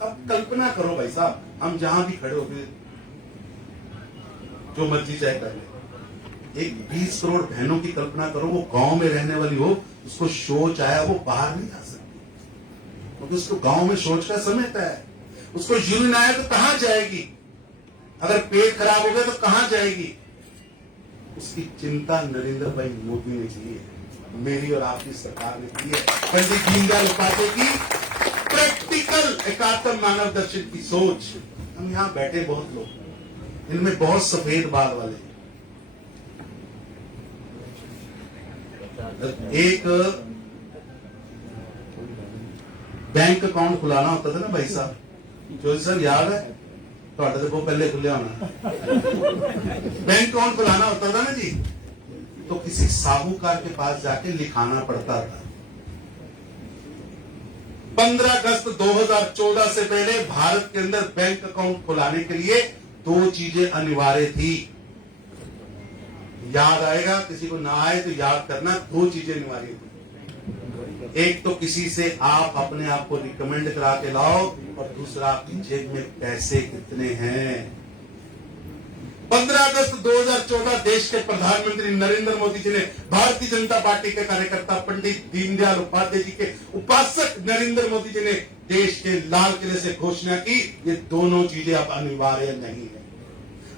अब कल्पना करो भाई साहब, हम जहां भी खड़े होते, जो मर्जी चाहे कर ले, एक 20 करोड़ बहनों की कल्पना करो, वो गांव में रहने वाली हो, उसको शौच आया, वो बाहर नहीं जा सकती, क्योंकि उसको गांव में शौच का समय तय है। उसको यूरिन आया तो कहां जाएगी, अगर पेट खराब हो गया तो कहां जाएगी। उसकी चिंता नरेंद्र भाई मोदी ने की है, मेरी और आपकी सरकार ने की है। पंडित दीनदयाल उपाध्याय की प्रैक्टिकल एकात्म मानव दर्शन की सोच। हम यहां बैठे बहुत लोग, इनमें बहुत सफेद बाल वाले। एक बैंक अकाउंट खुलाना होता था ना भाई साहब, जो सर याद है, तो वो पहले खुले होना। बैंक अकाउंट खुलाना होता था ना जी, तो किसी साहूकार के पास जाके लिखाना पड़ता था। 15 अगस्त 2014 से पहले भारत के अंदर बैंक अकाउंट खुलाने के लिए 2 चीजें अनिवार्य थी। याद आएगा, किसी को ना आए तो याद करना, 2 चीजें अनिवार्य थी। एक तो किसी से आप अपने आप को रिकमेंड करा के लाओ, और दूसरा आपकी जेब में पैसे कितने हैं। 15 अगस्त 2014 देश के प्रधानमंत्री नरेंद्र मोदी जी ने भारतीय जनता पार्टी के कार्यकर्ता पंडित दीनदयाल उपाध्याय जी के उपासक नरेंद्र मोदी जी ने देश के लाल किले से घोषणा की, ये दोनों चीजें अब अनिवार्य नहीं है।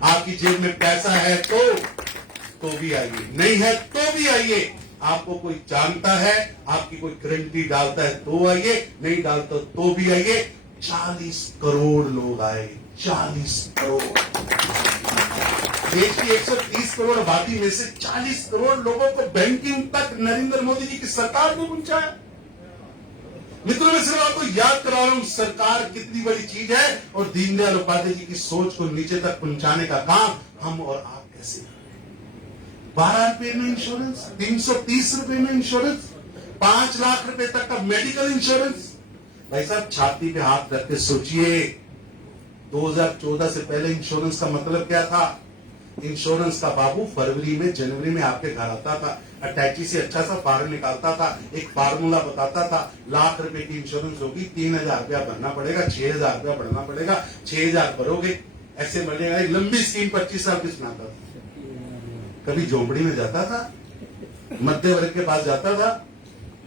आपकी जेब में पैसा है तो भी आइए, नहीं है तो भी आइए। आपको कोई जानता है, आपकी कोई गारंटी डालता है तो आइए, नहीं डालता तो भी आइए। 40 करोड़ लोग आए, 40 करोड़। देश की 130 करोड़ आबादी में से 40 करोड़ लोगों को बैंकिंग तक नरेंद्र मोदी जी की सरकार ने पहुंचाया। मित्रों, मैं सिर्फ आपको याद करा रहा हूं सरकार कितनी बड़ी चीज है, और दीनदयाल उपाध्याय जी की सोच को नीचे तक पहुंचाने का काम हम और आप कैसे करें। 12 रुपए में इंश्योरेंस, 330 रुपए में इंश्योरेंस, 5 लाख रुपए तक का मेडिकल इंश्योरेंस। भाई साहब, छाती पे हाथ रख के सोचिए, 2014 से पहले इंश्योरेंस का मतलब क्या था। इंश्योरेंस का बाबू फरवरी में जनवरी में आपके घर आता था, अटैची से अच्छा सा फार्म निकालता था, एक फार्मूला बताता था, लाख रुपए की इंश्योरेंस होगी, 3000 रुपया भरना पड़ेगा, 6000 रुपया भरना पड़ेगा, 6000 भरोगे, ऐसे बढ़ेगा। एक लंबी स्कीम 25 साल की सुनाता था। कभी झोंपड़ी में जाता था, मध्य वर्ग के पास जाता था,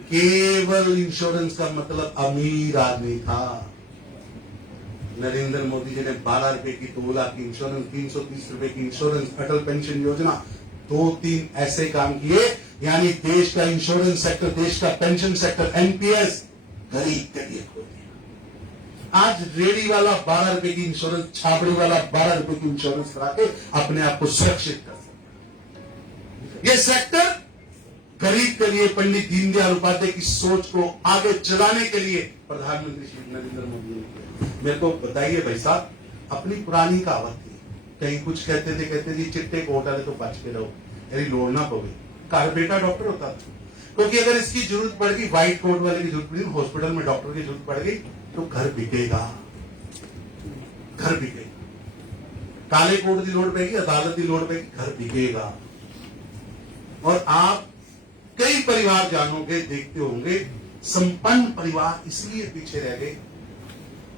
केवल इंश्योरेंस का मतलब अमीर आदमी था। नरेंद्र मोदी जी ने 12 रुपए की 2 लाख की इंश्योरेंस, 330 रुपए की इंश्योरेंस, अटल पेंशन योजना, 2-3 ऐसे काम किए, यानी देश का इंश्योरेंस सेक्टर, देश का पेंशन सेक्टर, एनपीएस गरीब के लिए खोल दिया। आज रेडी वाला 12 रुपए की इंश्योरेंस, छाबड़ी वाला 12 रुपए की इंश्योरेंस करा के अपने आप को सुरक्षित कर सकता। ये सेक्टर गरीब के लिए, पंडित दीनदयाल उपाध्याय की सोच को आगे चलाने के लिए प्रधानमंत्री श्री नरेंद्र मोदी ने किया। मेरे को बताइए भाई साहब, अपनी पुरानी कहावत थी, कहीं कुछ कहते थे चिट्टे कोट वाले तो बच के रहो, यदि लोड़ ना पवे। घर बेटा डॉक्टर होता था, क्योंकि अगर इसकी जरूरत पड़ गई, व्हाइट कोट वाले की जरूरत पड़ी, हॉस्पिटल में डॉक्टर की जरूरत पड़ गई, तो घर बिकेगा, घर बिकेगा। काले कोट की लोड़ पेगी, अदालत की लोड़ पेगी, घर बिकेगा। और आप कई परिवार जानोगे, देखते होंगे, संपन्न परिवार इसलिए पीछे रह गए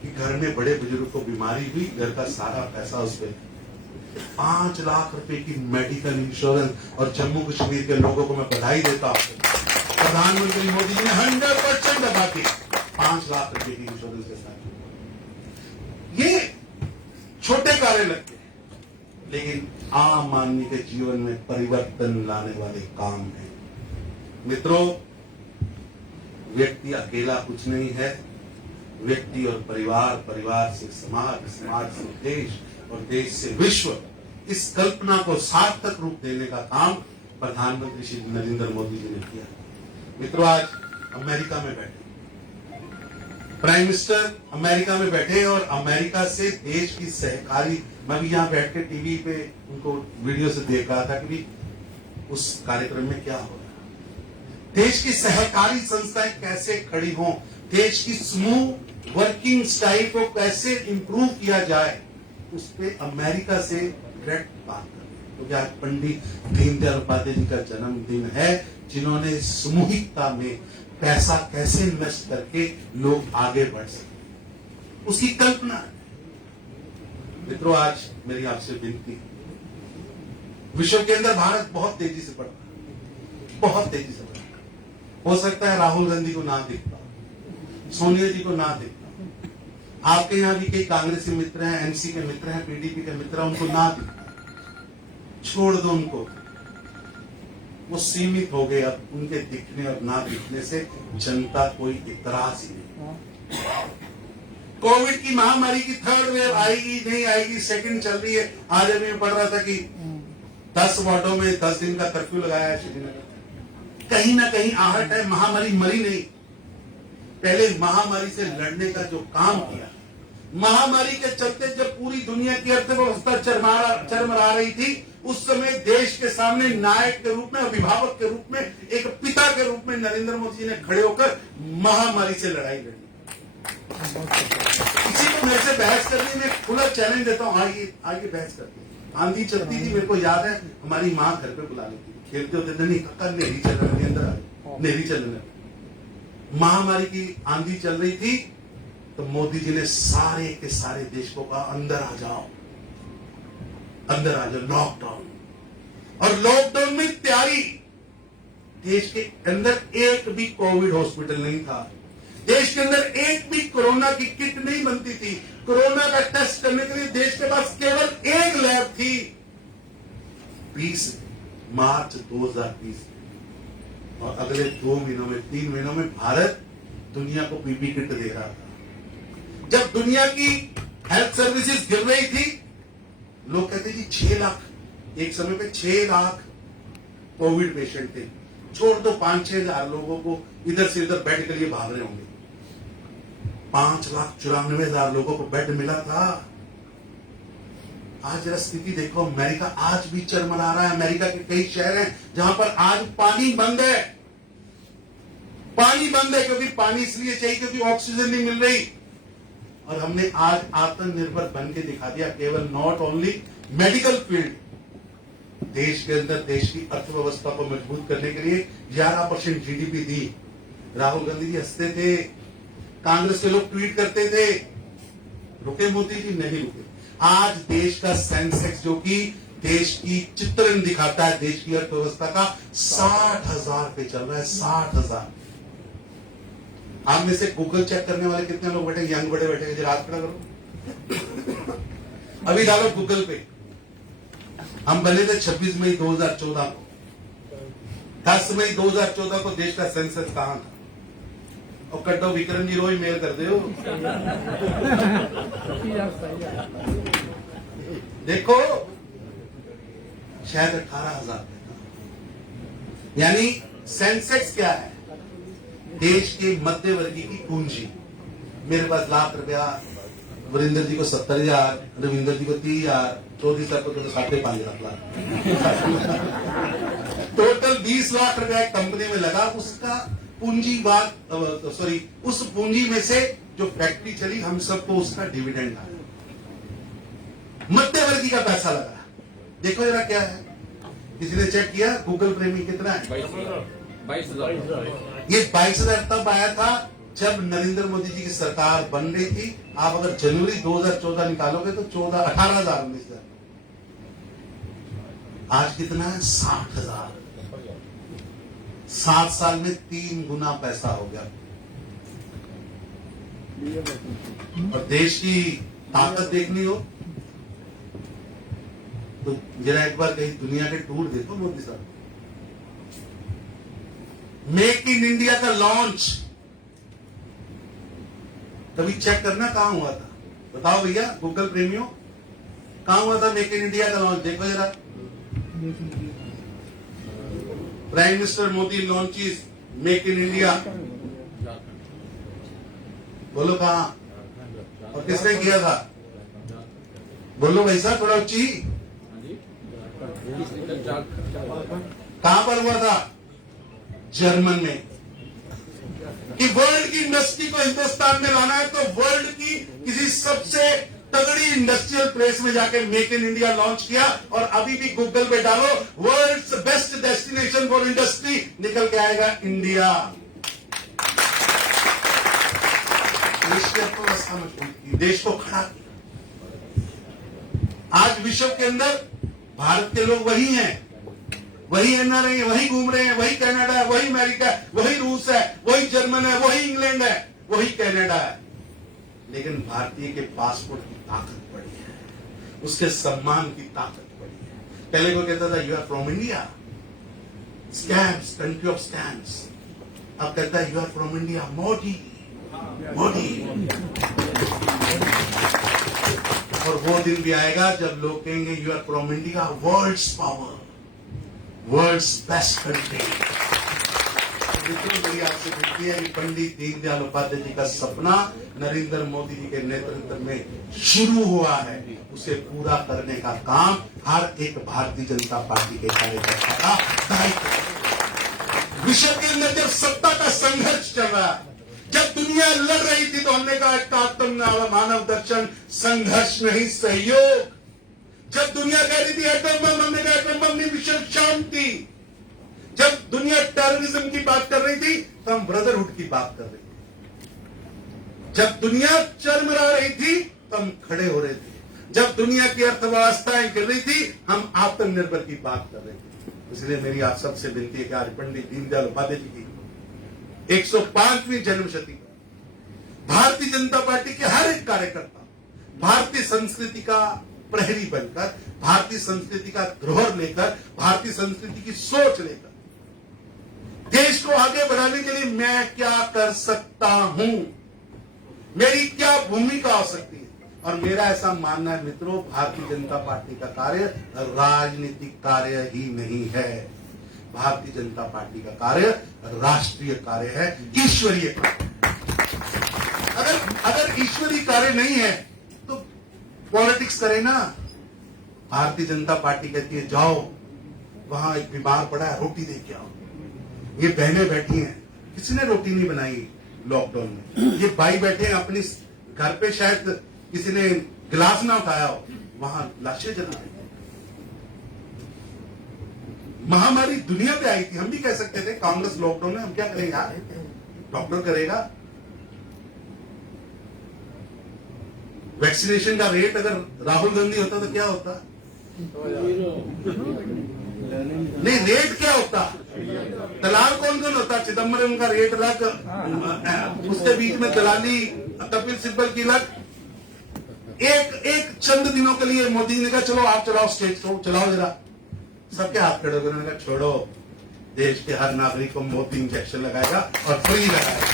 कि घर में बड़े बुजुर्ग को बीमारी हुई, घर का सारा पैसा उस पर। 5 लाख रुपए की मेडिकल इंश्योरेंस, और जम्मू कश्मीर के लोगों को मैं बधाई देता हूं, प्रधानमंत्री मोदी जी ने 100% दबा के 5 लाख रुपए की इंश्योरेंस के साथ। ये छोटे कार्य लगते हैं, लेकिन आम आदमी के जीवन में परिवर्तन लाने वाले काम हैं। मित्रों, व्यक्ति अकेला कुछ नहीं है, व्यक्ति और परिवार, परिवार से समाज, समाज से देश, और देश से विश्व, इस कल्पना को सार्थक रूप देने का काम प्रधानमंत्री श्री नरेंद्र मोदी जी ने किया। मित्रों, आज अमेरिका में बैठे प्राइम मिनिस्टर, अमेरिका में बैठे, और अमेरिका से देश की सहकारी, मैं भी यहाँ बैठ के टीवी पे उनको वीडियो से देख रहा था कि भी उस कार्यक्रम में क्या हो रहा है, देश की सहकारी संस्थाएं कैसे खड़ी हों, देश की स्मूथ वर्किंग स्टाइल को कैसे इंप्रूव किया जाए, उस पे अमेरिका से डायरेक्ट बात करें। तो क्या पंडित दीनदयाल उपाध्याय जी का जन्मदिन है, जिन्होंने सामूहिकता में पैसा कैसे इन्वेस्ट करके लोग आगे बढ़ सके, उसकी कल्पना है। मित्रों, आज मेरी आपसे विनती, विश्व के अंदर भारत बहुत तेजी से बढ़ रहा है, बहुत तेजी से बढ़ रहा है। हो सकता है राहुल गांधी को ना दिखता, सोनिया जी को ना दिखता, आपके यहां भी कई कांग्रेसी मित्र हैं, एनसी के मित्र हैं, पीडीपी के मित्र हैं, उनको ना दिखता, छोड़ दो उनको, वो सीमित हो गए। अब उनके दिखने और ना दिखने से जनता कोई इतराज ही नहीं। कोविड की महामारी की 3rd वेव आएगी नहीं आएगी, सेकंड चल रही है। आज अभी मैं पढ़ रहा था कि 10 वार्डों में 10 दिन का कर्फ्यू लगाया है श्रीनगर। कहीं ना कहीं आहट है, महामारी मरी नहीं। पहले महामारी से लड़ने का जो काम किया, महामारी के चलते जब पूरी दुनिया की अर्थव्यवस्था चरमरा रही थी, उस समय देश के सामने नायक के रूप में, अभिभावक के रूप में, एक पिता के रूप में नरेंद्र मोदी जी ने खड़े होकर महामारी से लड़ाई लड़ी। किसी को मेरे से बहस करनी, मैं खुला चैलेंज देता हूँ, आइए आइए बहस करते हैं। आंधी चलती थी, मेरे को याद है, हमारी माँ घर पे बुला लेती थी, खेलते होते थे, नहीं काका नेरी चल रही, अंदर आ, नेरी चलने लगी। महामारी की आंधी चल रही थी, तो मोदी जी ने सारे के सारे देश को कहा अंदर आ जाओ, अंदर आ जाओ, लॉकडाउन। और लॉकडाउन में तैयारी, देश के अंदर एक भी कोविड हॉस्पिटल नहीं था, देश के अंदर एक भी कोरोना की किट नहीं बनती थी, कोरोना का टेस्ट करने के लिए देश के पास केवल एक लैब थी। 20 मार्च 2020 और अगले 2 महीनों में, 3 महीनों में भारत दुनिया को पीपी किट दे रहा था। जब दुनिया की हेल्थ सर्विसेज गिर रही थी, लोग कहते जी 6 लाख, एक समय पे 6 लाख कोविड पेशेंट थे, छोड़ दो 5-6 हजार लोगों को इधर से इधर बेड के लिए भाग रहे होंगे। 5,94,000 लोगों को बेड मिला था। आज जरा स्थिति देखो, अमेरिका आज भी चरमरा रहा है। अमेरिका के कई शहर हैं जहां पर आज पानी बंद है, पानी बंद है, क्योंकि पानी इसलिए चाहिए क्योंकि ऑक्सीजन नहीं मिल रही। और हमने आज आत्मनिर्भर बन के दिखा दिया, केवल नॉट ओनली मेडिकल फील्ड, देश के अंदर देश की अर्थव्यवस्था को मजबूत करने के लिए 11% जीडीपी दी। राहुल गांधी जी हंसते थे, कांग्रेस के लोग ट्वीट करते थे, रुके मोदी जी? नहीं रुके। आज देश का सेंसेक्स, जो कि देश की चित्रण दिखाता है देश की अर्थव्यवस्था का, 60,000 पे चल रहा है, 60,000। आप में से गूगल चेक करने वाले कितने लोग बैठे, यंग बड़े बैठे, जरा हाथ खड़ा करो, अभी डालो गूगल पे। हम बने थे 26 मई 2014 को, 10 मई 2014 को देश का सेंसस कहां था? और कड्डो विक्रम जी रोज मेल कर दो, देखो शायद 18,000। यानी सेंसेक्स क्या है? देश के मध्य वर्गीय की पूंजी। मेरे पास लाख रुपया, वरिंदर जी को 70,000, रविंदर जी को 30,000, चौधरी साहब को तो 5.5 लाख, टोटल 20 लाख रुपया कंपनी में लगा। उसका पूंजीवाद, सॉरी, उस पूंजी में से जो फैक्ट्री चली, हम सबको उसका डिविडेंड आया, मध्यवर्गीय का पैसा लगा। देखो जरा क्या है, किसी ने चेक किया गूगल प्रेमी कितना है? 22,000। ये 22,000 तब आया था जब नरेंद्र मोदी जी की सरकार बन रही थी। आप अगर जनवरी 2014 निकालोगे तो 18,000, 19,000। आज कितना है? 60,000। 7 साल में 3 गुना पैसा हो गया। और देश की ताकत देखनी हो तो जरा एक बार कहीं दुनिया के टूर देखो मोदी साहब। मेक इन इंडिया का लॉन्च कभी चेक करना कहां हुआ था? बताओ भैया गूगल प्रेमियों, कहां हुआ था मेक इन इंडिया का लॉन्च? देखो जरा। Prime minister Modi launches make in India, बोलो कहां और किसने किया था? बोलो भाई साहब, थोड़ा ऊंची। कहां पर हुआ था? जर्मन में। कि वर्ल्ड की इंडस्ट्री को हिंदुस्तान में लाना है तो वर्ल्ड की किसी सबसे तगड़ी इंडस्ट्रियल प्लेस में जाके मेक इन इंडिया लॉन्च किया। और अभी भी गूगल पे डालो world's best destination for industry, निकल के आएगा इंडिया। देश की अर्थव्यवस्था मजबूत की, देश को खड़ा किया। आज विश्व के अंदर भारत के लोग वही हैं, वही एनआरआई है, वही घूम रहे हैं, वही कनाडा है, वही अमेरिका है, वही रूस है, वही जर्मन है, वही इंग्लैंड है, वही कनाडा है। लेकिन भारतीय के पासपोर्ट की ताकत बढ़ी है, उसके सम्मान की ताकत बढ़ी है। पहले को कहता था you are from India, scams, country of scams. अब कहता है you are from India, Modi Modi. और वो दिन भी आएगा जब लोग कहेंगे you are from India, world's power, world's best country. मेरी आपसे विनती है कि पंडित दीनदयाल उपाध्याय जी का सपना नरेंद्र मोदी जी के नेतृत्व में शुरू हुआ है, उसे पूरा करने का काम हर एक भारतीय जनता पार्टी के कार्यकर्ता का दायित्व है। विश्व के अंदर जब सत्ता का संघर्ष चल रहा है, जब दुनिया दुनिया लड़ रही थी तो हमने कहा एकात्म मानव दर्शन, संघर्ष नहीं सहयोग। जब दुनिया कह रही थी एटम बम, हमने कहा एटम बम नहीं, विश्व शांति। जब दुनिया टेररिज्म की बात कर रही थी तो हम ब्रदरहुड की बात कर रहे थे। जब दुनिया चरमरा रही थी तो हम खड़े हो रहे थे। जब दुनिया की अर्थव्यवस्थाएं गिर रही थी हम आत्मनिर्भर की बात कर रहे थे। इसलिए मेरी आप सबसे विनती है कि आज पंडित दीनदयाल उपाध्याय जी की 105वीं जन्मशती पर भारतीय जनता पार्टी के हर एक कार्यकर्ता भारतीय संस्कृति का प्रहरी बनकर, भारतीय संस्कृति का धरोहर लेकर, भारतीय संस्कृति की सोच लेकर देश को आगे बढ़ाने के लिए मैं क्या कर सकता हूं, मेरी क्या भूमिका हो सकती है। और मेरा ऐसा मानना है मित्रों, भारतीय जनता पार्टी का कार्य राजनीतिक कार्य ही नहीं है। भारतीय जनता पार्टी का कार्य राष्ट्रीय कार्य है, ईश्वरीय कार्य। अगर ईश्वरीय कार्य नहीं है तो पॉलिटिक्स करे ना। भारतीय जनता पार्टी कहती है जाओ वहां एक बीमार पड़ा है, रोटी दे के आओ। ये बहनें बैठी हैं, किसी ने रोटी नहीं बनाई लॉकडाउन में। ये भाई बैठे हैं अपनी घर पे, शायद किसी ने गिलास ना उठाया हो, वहां लाशें जला रही हैं। महामारी दुनिया पे आई थी, हम भी कह सकते थे कांग्रेस लॉकडाउन में हम क्या करेंगे यार, डॉक्टर करेगा। वैक्सीनेशन का रेट अगर राहुल गांधी होता तो क्या होता? नहीं, रेट क्या होता? दलाल कौन कौन होता? चिदम्बरम का रेट अलग, उसके बीच में दलाली कपिल सिब्बल की अलग। एक चंद दिनों के लिए मोदी जी ने कहा चलो आप चलाओ स्टेज शो, चलाओ जरा। सबके हाथ खड़े होकर उन्होंने कहा छोड़ो, देश के हर नागरिक को मोदी इंजेक्शन लगाएगा और फ्री लगाएगा।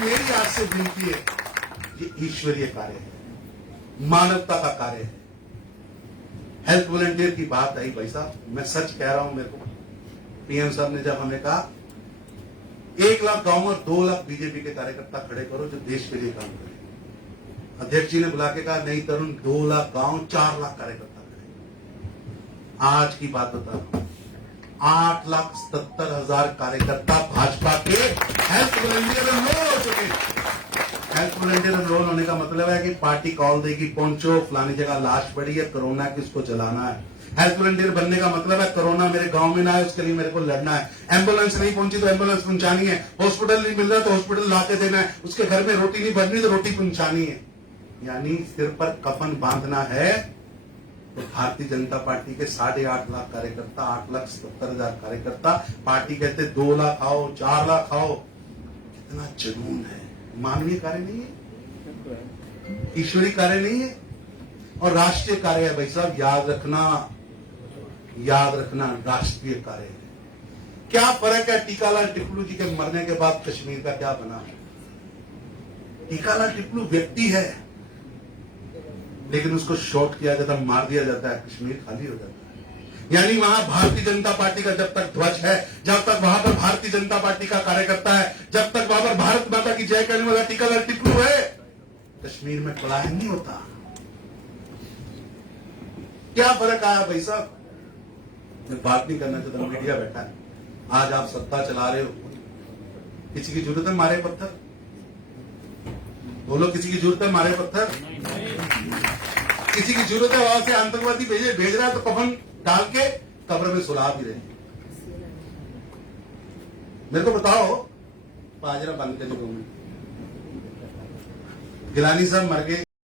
मेरी आपसे विनती है, ये ईश्वरीय कार्य है, मानवता का कार्य है। हेल्थ वॉलंटियर की बात आई भाई साहब, मैं सच कह रहा हूं। मेरे को पीएम साहब ने जब हमें कहा 1 लाख गांव और 2 लाख बीजेपी के कार्यकर्ता खड़े करो जो देश के लिए काम करें, अध्यक्ष जी ने बुला के कहा नहीं तरुण, 2 लाख गांव 4 लाख कार्यकर्ता खड़े। आज की बात बता रहा हूं, 8,77,000 कार्यकर्ता भाजपा के हेल्थ वॉलंटियर एनरोल हो चुके हैं। हेल्थ वॉलंटियर एनरोल होने का मतलब है कि पार्टी कॉल देगी पहुंचो, फलानी जगह लाश पड़ी है, कोरोना की उसको जलाना है। हेल्थ वॉलंटियर बनने का मतलब है कोरोना मेरे गांव में ना है, उसके लिए मेरे को लड़ना है। एम्बुलेंस नहीं पहुंची तो एम्बुलेंस पहुंचानी है, हॉस्पिटल नहीं मिल रहा तो हॉस्पिटल लाके देना है, उसके घर में रोटी नहीं बननी तो रोटी पहुंचानी है। यानी सिर पर कफन बांधना है तो भारतीय जनता पार्टी के 8.5 लाख कार्यकर्ता, 8,77,000 कार्यकर्ता, पार्टी कहते 2 लाख आओ, 4 लाख आओ। कितना जुनून है। मानवीय कार्य नहीं है, ईश्वरीय कार्य नहीं है और राष्ट्रीय कार्य है। भाई साहब याद रखना राष्ट्रीय कार्य है। क्या फर्क है टीकालाल टिप्पू जी के मरने के बाद कश्मीर का क्या बना? टीकालाल टिप्पू व्यक्ति है लेकिन उसको शॉट किया जाता है, मार दिया जाता है, कश्मीर खाली हो जाता है। यानी वहां भारतीय जनता पार्टी का जब तक ध्वज है, जब तक वहां पर भारतीय जनता पार्टी का कार्यकर्ता है, जब तक वहां पर भारत माता की जय करने वाला टीकालाल टिप्पू है, कश्मीर में पलायन नहीं होता। क्या फर्क आया भाई साहब? मैं बात नहीं करना चाहता, मीडिया बैठा है। आज आप सत्ता चला रहे हो, किसी की जरूरत है मारे पत्थर? बोलो, किसी की जरूरत है मारे पत्थर? किसी की जरूरत है वहां से आतंकवादी भेज रहा है तो कफन डाल के कब्र में सुला भी रहे। मेरे को बताओ, बाजरा बंद करने को गिलानी साहब मर गए।